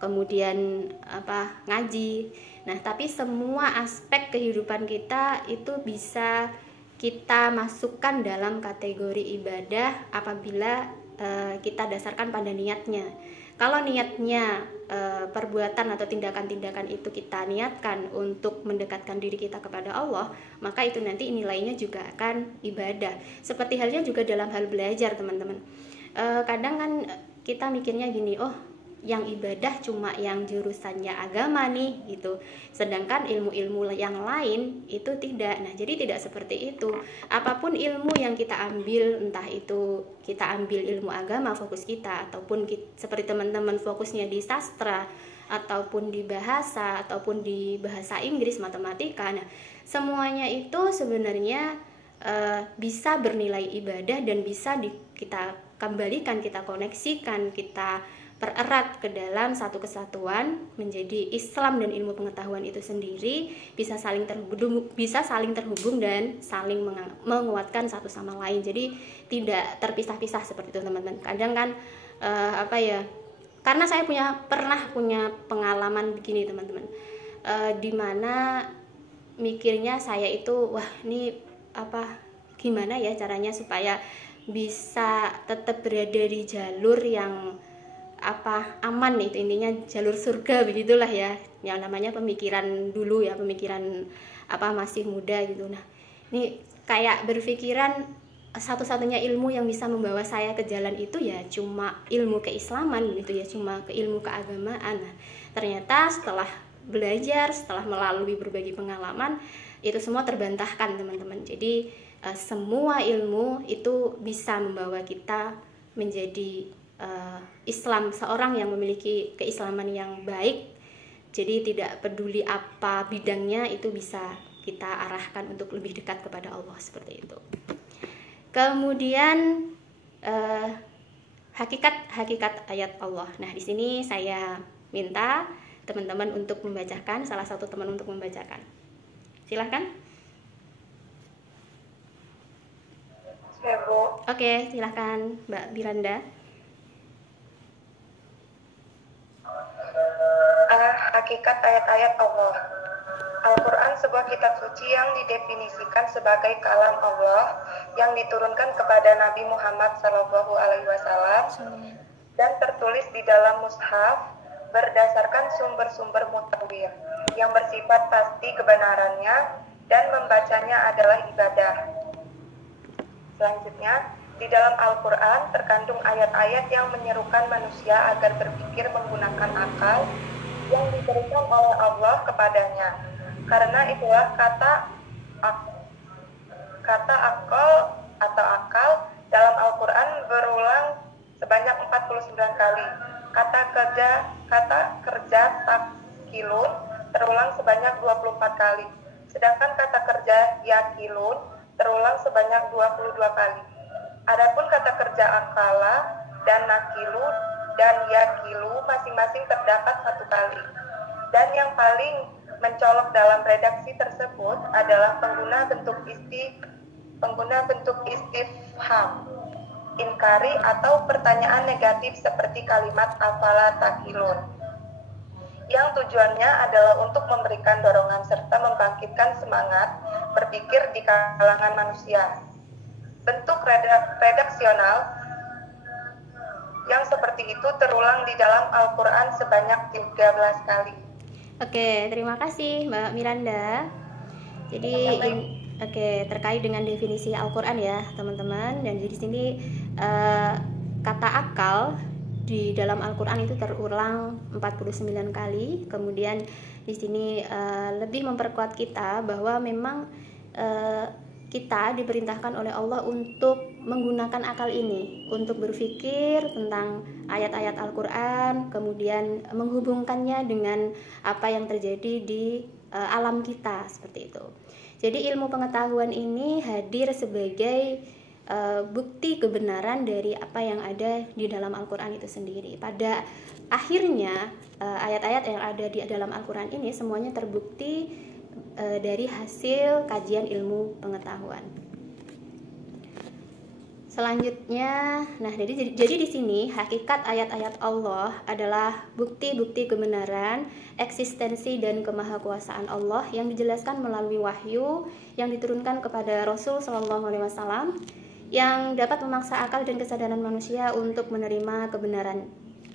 kemudian ngaji. Nah, tapi semua aspek kehidupan kita itu bisa kita masukkan dalam kategori ibadah apabila kita dasarkan pada niatnya. Kalau niatnya perbuatan atau tindakan-tindakan itu kita niatkan untuk mendekatkan diri kita kepada Allah, maka itu nanti nilainya juga akan ibadah. Seperti halnya juga dalam hal belajar, teman-teman. Kadang kan kita mikirnya gini, oh yang ibadah cuma yang jurusannya agama nih gitu, sedangkan ilmu-ilmu yang lain itu tidak. Nah, jadi tidak seperti itu. Apapun ilmu yang kita ambil, entah itu kita ambil ilmu agama fokus kita, ataupun seperti teman-teman fokusnya di sastra, ataupun di bahasa, ataupun di bahasa Inggris, matematika, nah semuanya itu sebenarnya bisa bernilai ibadah dan bisa kita kembalikan, kita koneksikan, kita pererat ke dalam satu kesatuan menjadi Islam dan ilmu pengetahuan itu sendiri bisa saling terhubung dan saling menguatkan satu sama lain. Jadi tidak terpisah-pisah seperti itu, teman-teman. Kadang kan karena saya pernah punya pengalaman begini, teman-teman, dimana mikirnya saya itu wah ini gimana ya caranya supaya bisa tetap berada di jalur yang aman, itu intinya jalur surga begitulah ya, yang namanya pemikiran dulu ya, pemikiran masih muda gitu. Nah, Nih kayak berpikiran satu-satunya ilmu yang bisa membawa saya ke jalan itu ya cuma ilmu keislaman gitu ya, cuma ke ilmu keagamaan. Nah, ternyata setelah belajar, setelah melalui berbagai pengalaman, itu semua terbantahkan teman-teman. Jadi semua ilmu itu bisa membawa kita menjadi Islam, seorang yang memiliki keislaman yang baik. Jadi tidak peduli apa bidangnya, itu bisa kita arahkan untuk lebih dekat kepada Allah, seperti itu. Kemudian hakikat ayat Allah. Nah, di sini saya minta teman-teman untuk membacakan, salah satu teman untuk membacakan. Silahkan. Saya, Bu. Oke, silahkan Mbak Miranda. Hakikat ayat-ayat Allah. Al-Quran sebuah kitab suci yang didefinisikan sebagai kalam Allah yang diturunkan kepada Nabi Muhammad SAW dan tertulis di dalam mushaf berdasarkan sumber-sumber mutawir yang bersifat pasti kebenarannya dan membacanya adalah ibadah. Selanjutnya, di dalam Al-Quran terkandung ayat-ayat yang menyerukan manusia agar berpikir menggunakan akal yang diberikan oleh Allah kepadanya. Karena itulah kata akal atau akal dalam Al-Quran berulang sebanyak 49 kali. Kata kerja takilun terulang sebanyak 24 kali. Sedangkan kata kerja yakilun terulang sebanyak 22 kali. Adapun kata kerja akala dan nakilu dan yakilu masing-masing terdapat 1 kali. Dan yang paling mencolok dalam redaksi tersebut adalah pengguna bentuk istifham, inkari atau pertanyaan negatif seperti kalimat afala takilun, yang tujuannya adalah untuk memberikan dorongan serta membangkitkan semangat berpikir di kalangan manusia. Bentuk redaksional yang seperti itu terulang di dalam Al-Quran sebanyak 13 kali. Oke, terima kasih Mbak Miranda. Jadi terkait dengan definisi Al-Quran ya teman-teman. Dan di sini kata akal di dalam Al-Quran itu terulang 49 kali. Kemudian di sini lebih memperkuat kita bahwa memang kita diperintahkan oleh Allah untuk menggunakan akal ini untuk berpikir tentang ayat-ayat Al-Quran, kemudian menghubungkannya dengan apa yang terjadi di alam kita, seperti itu. Jadi ilmu pengetahuan ini hadir sebagai bukti kebenaran dari apa yang ada di dalam Al-Quran itu sendiri. Pada akhirnya ayat-ayat yang ada di dalam Al-Quran ini semuanya terbukti dari hasil kajian ilmu pengetahuan. Selanjutnya, nah jadi di sini hakikat ayat-ayat Allah adalah bukti-bukti kebenaran, eksistensi dan kemahakuasaan Allah yang dijelaskan melalui wahyu yang diturunkan kepada Rasul Shallallahu Alaihi Wasallam yang dapat memaksa akal dan kesadaran manusia untuk menerima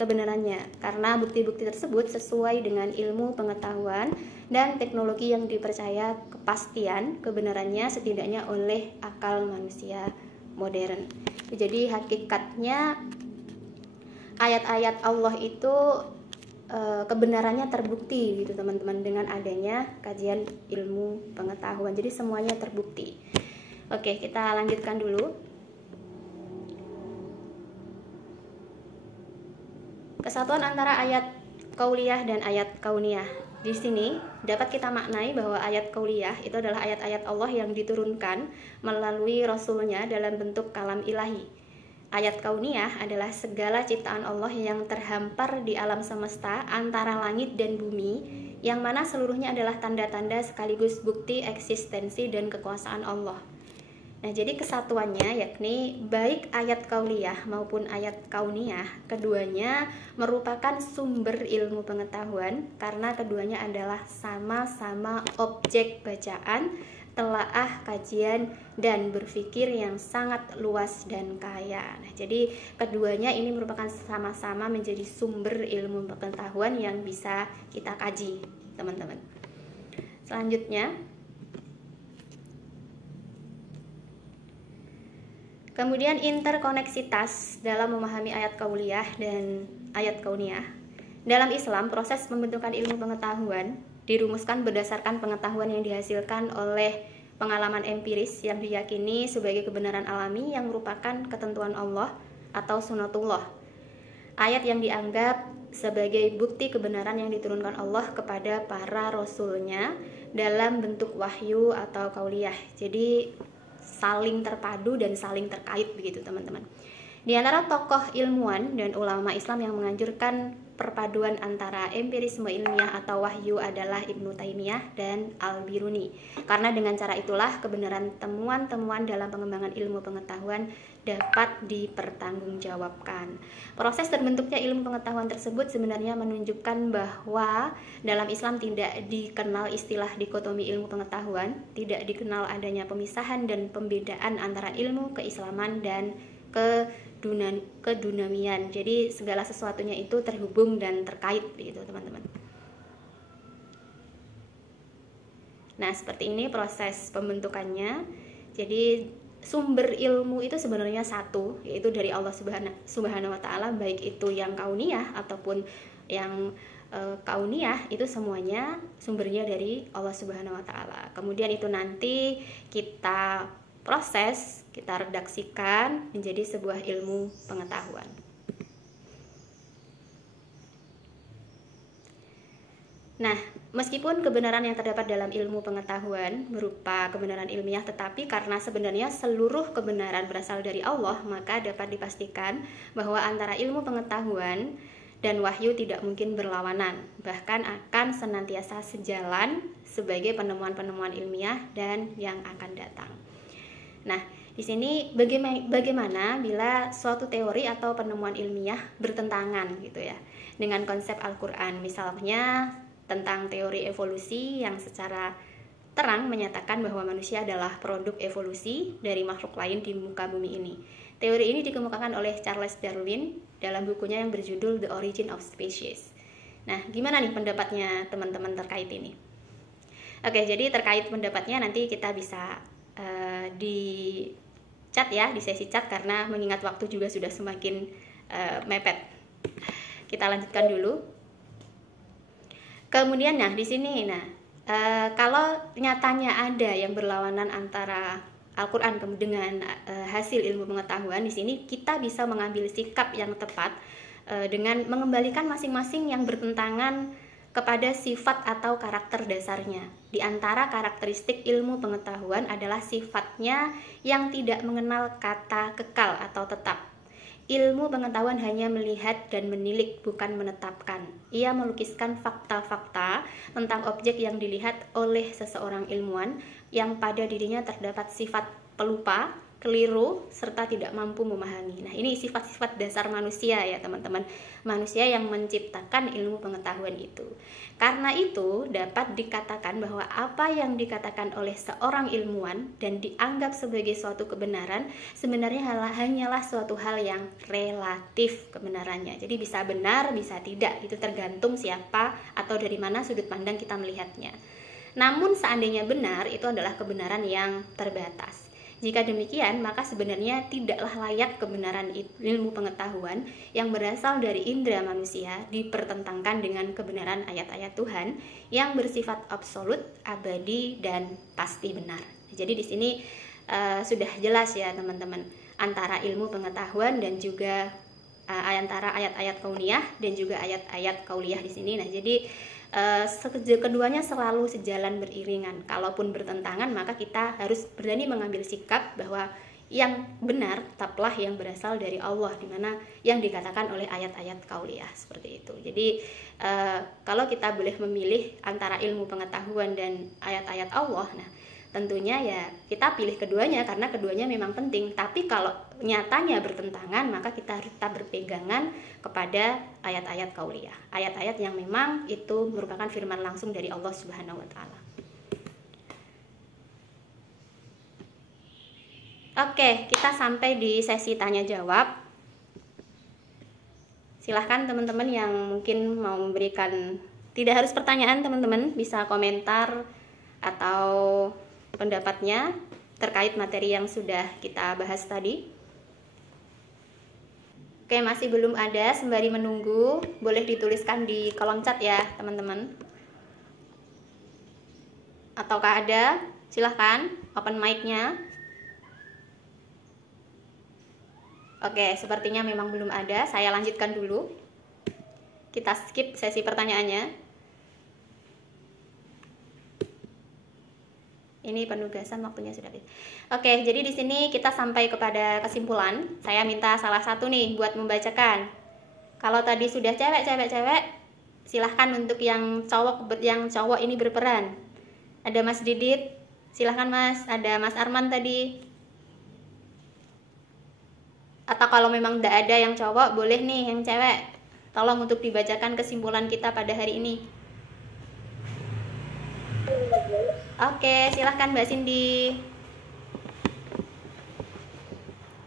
kebenarannya, karena bukti-bukti tersebut sesuai dengan ilmu pengetahuan dan teknologi yang dipercaya kepastian kebenarannya setidaknya oleh akal manusia modern. Jadi hakikatnya ayat-ayat Allah itu kebenarannya terbukti gitu teman-teman dengan adanya kajian ilmu pengetahuan. Jadi semuanya terbukti. Oke, kita lanjutkan dulu. Kesatuan antara ayat kauliyah dan ayat kauniyah. Di sini dapat kita maknai bahwa ayat kauliyah itu adalah ayat-ayat Allah yang diturunkan melalui Rasulnya dalam bentuk kalam ilahi. Ayat kauniyah adalah segala ciptaan Allah yang terhampar di alam semesta antara langit dan bumi, yang mana seluruhnya adalah tanda-tanda sekaligus bukti eksistensi dan kekuasaan Allah. Nah, jadi kesatuannya yakni baik ayat kauliyah maupun ayat kauniyah, keduanya merupakan sumber ilmu pengetahuan karena keduanya adalah sama-sama objek bacaan, telaah, kajian, dan berpikir yang sangat luas dan kaya. Nah, jadi keduanya ini merupakan sama-sama menjadi sumber ilmu pengetahuan yang bisa kita kaji, teman-teman. Selanjutnya, Kemudian interkoneksitas dalam memahami ayat kauliyah dan ayat kauniyah. Dalam Islam, proses pembentukan ilmu pengetahuan dirumuskan berdasarkan pengetahuan yang dihasilkan oleh pengalaman empiris yang diyakini sebagai kebenaran alami yang merupakan ketentuan Allah atau sunatullah. Ayat yang dianggap sebagai bukti kebenaran yang diturunkan Allah kepada para rasulnya dalam bentuk wahyu atau kauliyah. Jadi saling terpadu dan saling terkait begitu teman-teman. Di antara tokoh ilmuwan dan ulama Islam yang menganjurkan perpaduan antara empirisme ilmiah atau wahyu adalah Ibnu Taimiyah dan Al-Biruni. Karena dengan cara itulah kebenaran temuan-temuan dalam pengembangan ilmu pengetahuan dapat dipertanggungjawabkan. Proses terbentuknya ilmu pengetahuan tersebut sebenarnya menunjukkan bahwa dalam Islam tidak dikenal istilah dikotomi ilmu pengetahuan, tidak dikenal adanya pemisahan dan pembedaan antara ilmu keislaman dan kedunamian. Jadi segala sesuatunya itu terhubung dan terkait begitu teman-teman. Nah, seperti ini proses pembentukannya. Jadi sumber ilmu itu sebenarnya satu, yaitu dari Allah Subhanahu wa taala, baik itu yang kauniyah ataupun yang kauniyah, itu semuanya sumbernya dari Allah Subhanahu wa taala. Kemudian itu nanti kita proses, kita redaksikan menjadi sebuah ilmu pengetahuan. Nah, meskipun kebenaran yang terdapat dalam ilmu pengetahuan berupa kebenaran ilmiah, tetapi karena sebenarnya seluruh kebenaran berasal dari Allah, maka dapat dipastikan bahwa antara ilmu pengetahuan dan wahyu tidak mungkin berlawanan, bahkan akan senantiasa sejalan sebagai penemuan-penemuan ilmiah dan yang akan datang. Nah, di sini bagaimana bila suatu teori atau penemuan ilmiah bertentangan gitu ya dengan konsep Al-Qur'an, misalnya tentang teori evolusi yang secara terang menyatakan bahwa manusia adalah produk evolusi dari makhluk lain di muka bumi ini. Teori ini dikemukakan oleh Charles Darwin dalam bukunya yang berjudul The Origin of Species. Nah, gimana nih pendapatnya teman-teman terkait ini? Oke, jadi terkait pendapatnya nanti kita bisa di chat ya, di sesi chat, karena mengingat waktu juga sudah semakin mepet. Kita lanjutkan dulu. Kemudian di sini kalau nyatanya ada yang berlawanan antara Al-Qur'an dengan hasil ilmu pengetahuan, di sini kita bisa mengambil sikap yang tepat dengan mengembalikan masing-masing yang bertentangan kepada sifat atau karakter dasarnya. Di antara karakteristik ilmu pengetahuan adalah sifatnya yang tidak mengenal kata kekal atau tetap. Ilmu pengetahuan hanya melihat dan menilik, bukan menetapkan. Ia melukiskan fakta-fakta tentang objek yang dilihat oleh seseorang ilmuwan yang pada dirinya terdapat sifat pelupa, keliru, serta tidak mampu memahami. Nah, ini sifat-sifat dasar manusia ya teman-teman. Manusia yang menciptakan ilmu pengetahuan itu. Karena itu dapat dikatakan bahwa apa yang dikatakan oleh seorang ilmuwan dan dianggap sebagai suatu kebenaran sebenarnya hanyalah suatu hal yang relatif kebenarannya. Jadi bisa benar, bisa tidak. Itu tergantung siapa atau dari mana sudut pandang kita melihatnya. Namun seandainya benar, itu adalah kebenaran yang terbatas. Jika demikian, maka sebenarnya tidaklah layak kebenaran ilmu pengetahuan yang berasal dari indera manusia dipertentangkan dengan kebenaran ayat-ayat Tuhan yang bersifat absolut, abadi, dan pasti benar. Jadi di sini sudah jelas ya teman-teman, antara ilmu pengetahuan dan juga antara ayat-ayat kauniyah dan juga ayat-ayat kauliyah di sini. Nah, jadi keduanya selalu sejalan beriringan. Kalaupun bertentangan, maka kita harus berani mengambil sikap bahwa yang benar tetaplah yang berasal dari Allah, dimana yang dikatakan oleh ayat-ayat kauliyah seperti itu. Jadi kalau kita boleh memilih antara ilmu pengetahuan dan ayat-ayat Allah, nah tentunya ya kita pilih keduanya karena keduanya memang penting. Tapi kalau nyatanya bertentangan, maka kita harus tetap berpegangan kepada ayat-ayat kauliyah, ayat-ayat yang memang itu merupakan firman langsung dari Allah Subhanahu wa taala. Oke, kita sampai di sesi tanya jawab. Silahkan teman-teman yang mungkin mau memberikan, tidak harus pertanyaan teman-teman, bisa komentar atau pendapatnya terkait materi yang sudah kita bahas tadi. Oke, masih belum ada. Sembari menunggu, boleh dituliskan di kolom chat ya teman-teman. Ataukah ada? Silahkan open mic-nya. Oke, sepertinya memang belum ada. Saya lanjutkan dulu. Kita skip sesi pertanyaannya. Ini penugasan, waktunya sudah habis. Oke, jadi di sini kita sampai kepada kesimpulan. Saya minta salah satu nih buat membacakan. Kalau tadi sudah cewek, silahkan untuk yang cowok ini berperan. Ada Mas Didit, silahkan Mas. Ada Mas Arman tadi. Atau kalau memang tidak ada yang cowok, boleh nih yang cewek. Tolong untuk dibacakan kesimpulan kita pada hari ini. Oke, silahkan Mbak Cindy.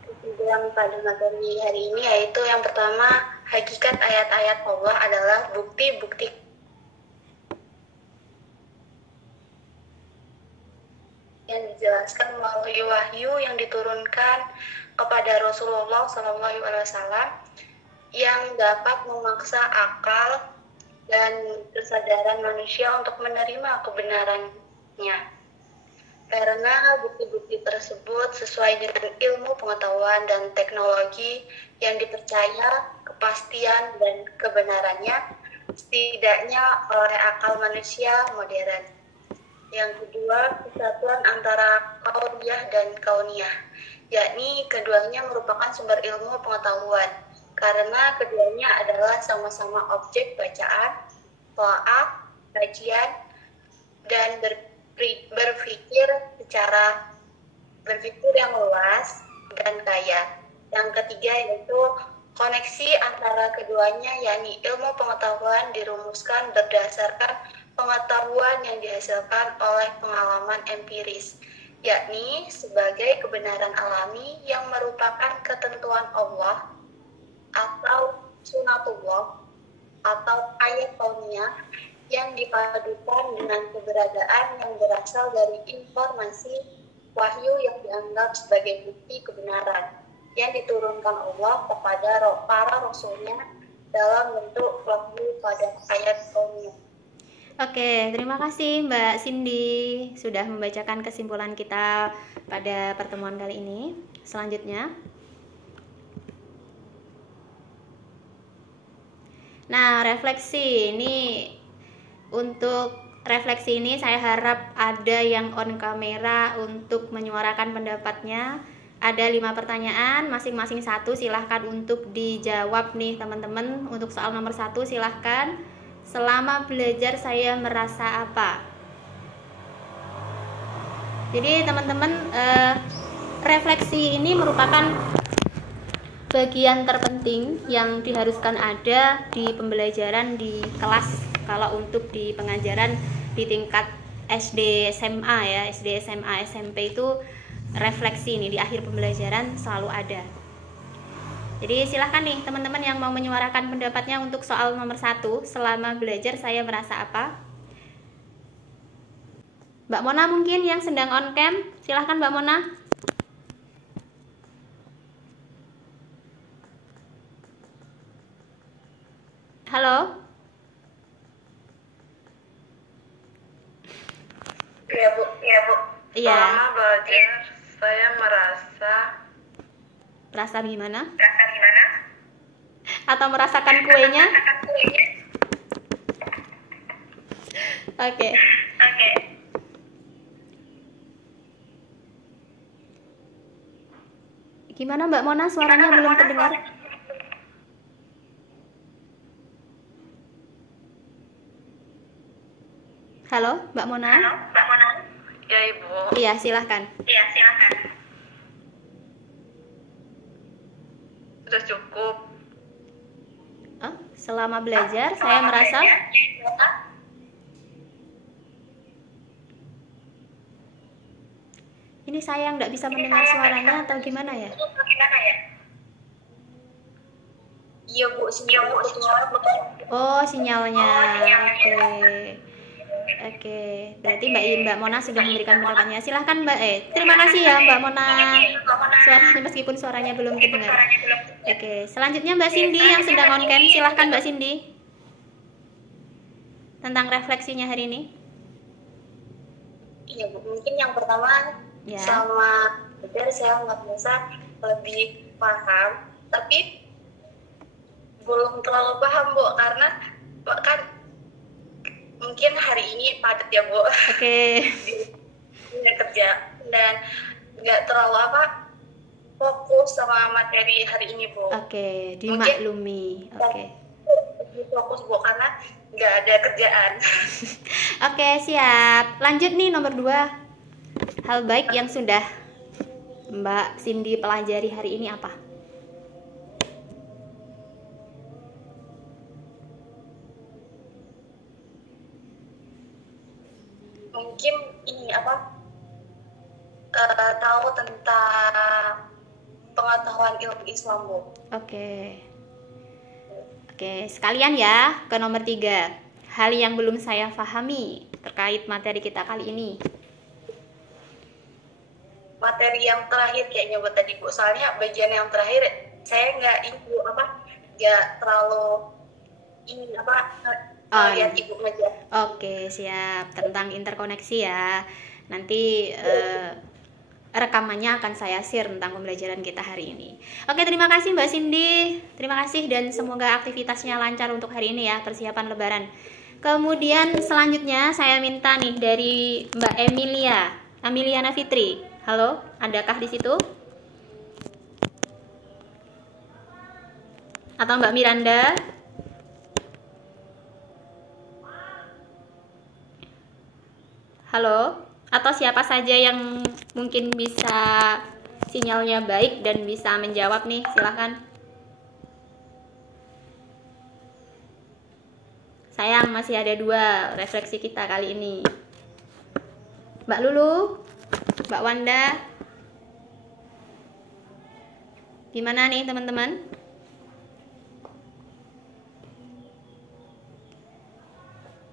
Kesimpulan pada materi hari ini yaitu yang pertama, hakikat ayat-ayat Allah adalah bukti-bukti yang dijelaskan melalui wahyu yang diturunkan kepada Rasulullah SAW yang dapat memaksa akal dan kesadaran manusia untuk menerima kebenarannya. Karena bukti-bukti tersebut sesuai dengan ilmu pengetahuan dan teknologi yang dipercaya kepastian dan kebenarannya setidaknya oleh akal manusia modern. Yang kedua, kesatuan antara kauniyah dan kauniyah, yakni keduanya merupakan sumber ilmu pengetahuan karena keduanya adalah sama-sama objek bacaan, telaah, kajian, dan berpikir yang luas dan kaya. Yang ketiga yaitu koneksi antara keduanya, yakni ilmu pengetahuan dirumuskan berdasarkan pengetahuan yang dihasilkan oleh pengalaman empiris, yakni sebagai kebenaran alami yang merupakan ketentuan Allah atau sunatullah atau ayat kauniyah yang dipadukan dengan keberadaan yang berasal dari informasi wahyu yang dianggap sebagai bukti kebenaran yang diturunkan Allah kepada para rasulnya dalam bentuk wahyu pada ayat kauniyah. Oke, terima kasih Mbak Cindy sudah membacakan kesimpulan kita pada pertemuan kali ini. Selanjutnya, nah refleksi ini, untuk refleksi ini saya harap ada yang on kamera untuk menyuarakan pendapatnya. Ada 5 pertanyaan, masing-masing satu, silahkan untuk dijawab nih teman-teman. Untuk soal nomor 1 silahkan. Selama belajar saya merasa apa? Jadi teman-teman, refleksi ini merupakan bagian terpenting yang diharuskan ada di pembelajaran di kelas. Kalau untuk di pengajaran di tingkat SD SMA ya, SD SMA SMP itu refleksi ini di akhir pembelajaran selalu ada. Jadi silahkan nih teman-teman yang mau menyuarakan pendapatnya untuk soal nomor 1, selama belajar saya merasa apa? Mbak Mona mungkin yang sedang on cam, silahkan Mbak Mona. Halo? Iya Bu. Iya. Selama belajar saya merasa gimana? Atau merasakan kuenya? Oke. Gimana Mbak Mona, suaranya belum terdengar? Halo, Mbak Mona? ya Ibu. Iya, silahkan. Sudah cukup. Selama belajar saya merasa ini saya nggak bisa mendengar suaranya atau gimana ya? Iya Bu, sinyal. Oh, sinyalnya. Oke. Oke, berarti Mbak Mona sudah memberikan pendapatnya. Silahkan Mbak. Terima kasih ya Mbak Mona. Suaranya meskipun suaranya belum terdengar. Oke, selanjutnya Mbak Cindy yang sedang on cam. Silahkan Mbak Cindy. Tentang refleksinya hari ini. Iya, mungkin yang pertama Ya. sama belajar saya nggak bisa lebih paham, tapi belum terlalu paham Bu, karena kan mungkin hari ini padat ya Bu. Oke. Di kerja dan nggak terlalu fokus sama materi hari ini Bu. Oke, dimaklumi. Oke. Fokus Bu karena nggak ada kerjaan. Oke, siap. Lanjut nih nomor 2. Hal baik yang sudah Mbak Cindy pelajari hari ini apa? Mungkin ini tahu tentang pengetahuan ilmu Islam Bu. Oke. Oke, sekalian ya ke nomor 3. Hal yang belum saya pahami terkait materi kita kali ini. Materi yang terakhir kayaknya buat tadi Bu, soalnya bagian yang terakhir saya nggak terlalu lihat Ibu aja. Oke, siap. Tentang interkoneksi ya. Nanti rekamannya akan saya share tentang pembelajaran kita hari ini. Oke, terima kasih Mbak Cindy. Terima kasih dan semoga aktivitasnya lancar untuk hari ini ya, persiapan lebaran. Kemudian selanjutnya saya minta nih dari Mbak Emiliana Fitri. Halo, adakah di situ? Atau Mbak Miranda? Halo? Atau siapa saja yang mungkin bisa sinyalnya baik dan bisa menjawab nih, silahkan. Sayang, masih ada 2 refleksi kita kali ini. Mbak Lulu, Mbak Wanda, gimana nih teman-teman?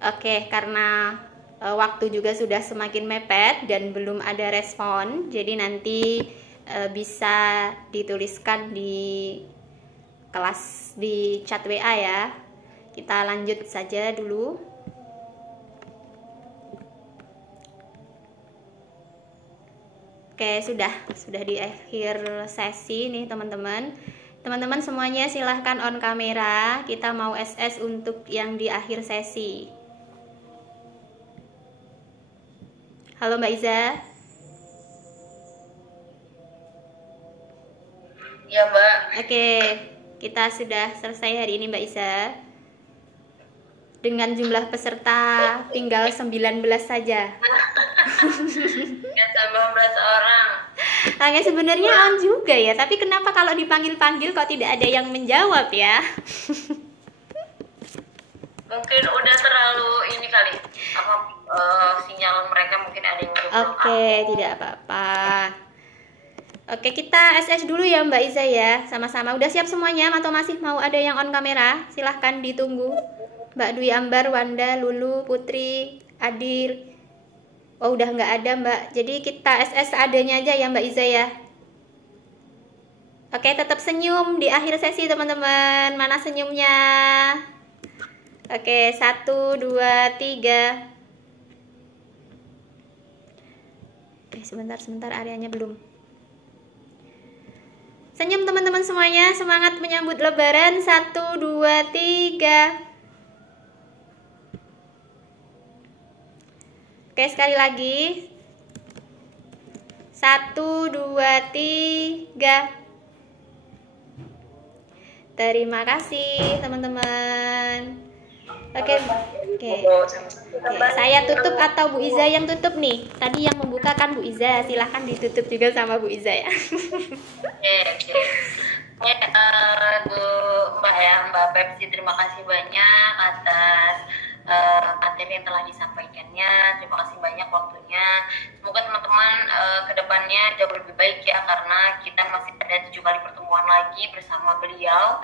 Oke, karena waktu juga sudah semakin mepet dan belum ada respon, jadi nanti bisa dituliskan di kelas di chat WA ya. Kita lanjut saja dulu. Oke, sudah di akhir sesi nih teman-teman. Teman-teman semuanya silahkan on kamera. Kita mau SS untuk yang di akhir sesi. Halo Mbak Iza. Ya Mbak. Oke, kita sudah selesai hari ini Mbak Iza. Dengan jumlah peserta tinggal 19 saja. Ya, 19 orang. Oke, sebenarnya on juga ya, tapi kenapa kalau dipanggil-panggil kok tidak ada yang menjawab ya? Mungkin udah terlalu ini kali, sinyal mereka mungkin ada yang Oke, tidak apa-apa. Oke, kita SS dulu ya Mbak Iza ya, sama-sama. Udah siap semuanya atau masih mau ada yang on kamera? Silahkan ditunggu. Mbak Dwi Ambar, Wanda, Lulu, Putri, Adil. Oh, udah nggak ada Mbak. Jadi kita SS adanya aja ya Mbak Iza ya. Oke, tetap senyum di akhir sesi teman-teman. Mana senyumnya? Oke, 1, 2, 3. Oke, sebentar areanya belum. Senyum teman-teman semuanya. Semangat menyambut lebaran. 1, 2, 3. Oke, sekali lagi. 1, 2, 3. Terima kasih teman-teman. Oke. Saya tutup atau Bu Iza yang tutup nih? Tadi yang membuka kan Bu Iza. Silahkan ditutup juga sama Bu Iza ya. Oke. Bu Mbak Pepsi, terima kasih banyak atas materi yang telah disampaikannya. Terima kasih banyak waktunya. Semoga teman-teman kedepannya jauh lebih baik ya, karena kita masih ada 7 kali pertemuan lagi bersama beliau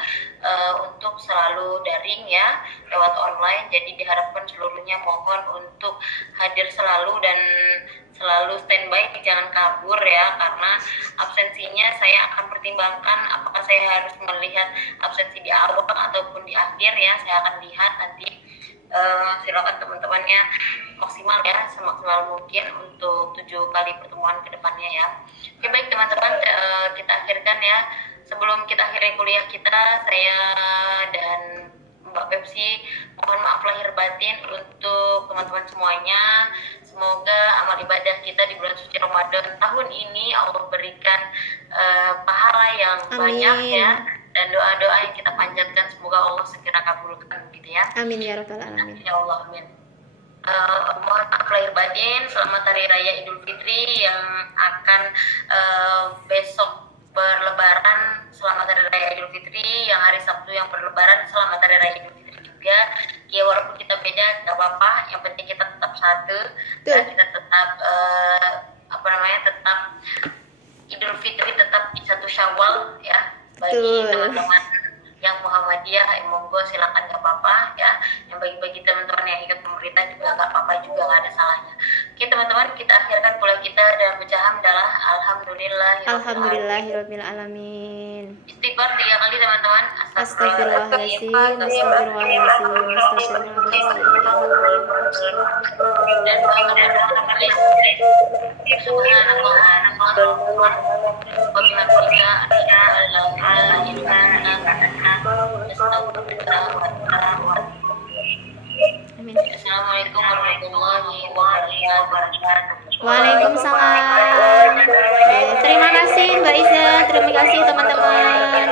untuk selalu daring ya, lewat online. Jadi diharapkan seluruhnya mohon untuk hadir selalu dan selalu standby, jangan kabur ya, karena absensinya saya akan pertimbangkan apakah saya harus melihat absensi di awal ataupun di akhir ya. Saya akan lihat nanti. Silakan teman-temannya maksimal ya, semaksimal mungkin untuk 7 kali pertemuan ke depannya ya. Oke, baik teman-teman, kita akhirkan ya. Sebelum kita akhiri kuliah kita, saya dan Mbak Pepsi mohon maaf lahir batin untuk teman-teman semuanya. Semoga amal ibadah kita di bulan suci Ramadan tahun ini Allah berikan pahala yang banyak ya, dan doa-doa yang kita panjatkan semoga Allah segera kabulkan gitu ya. Amin ya rabbal alamin. Ya Allah, amin. Mohon maaf lahir batin. Selamat Hari Raya Idul Fitri yang akan besok berlebaran. Selamat Hari Raya Idul Fitri. Yang hari Sabtu yang berlebaran, selamat Hari Raya Idul Fitri juga. Ya walaupun kita beda gak apa-apa, yang penting kita tetap satu dan kita tetap tetap Idul Fitri tetap di 1 Syawal ya. Bagi teman-teman yang Muhammadiyah, monggo silakan, gak apa-apa ya. Yang bagi teman-teman yang ikut pemerintah juga gak apa-apa, juga gak ada salahnya. Oke teman-teman, kita akhirkan kuliah kita dan baca hamdalah. Alhamdulillahirabbil alamin. Istighfar 3 kali teman-teman. Astagfirullahaladzim, astagfirullahaladzim, Assalamualaikum warahmatullahi wabarakatuh. Waalaikumsalam. Terima kasih Mbak Iza, terima kasih teman-teman.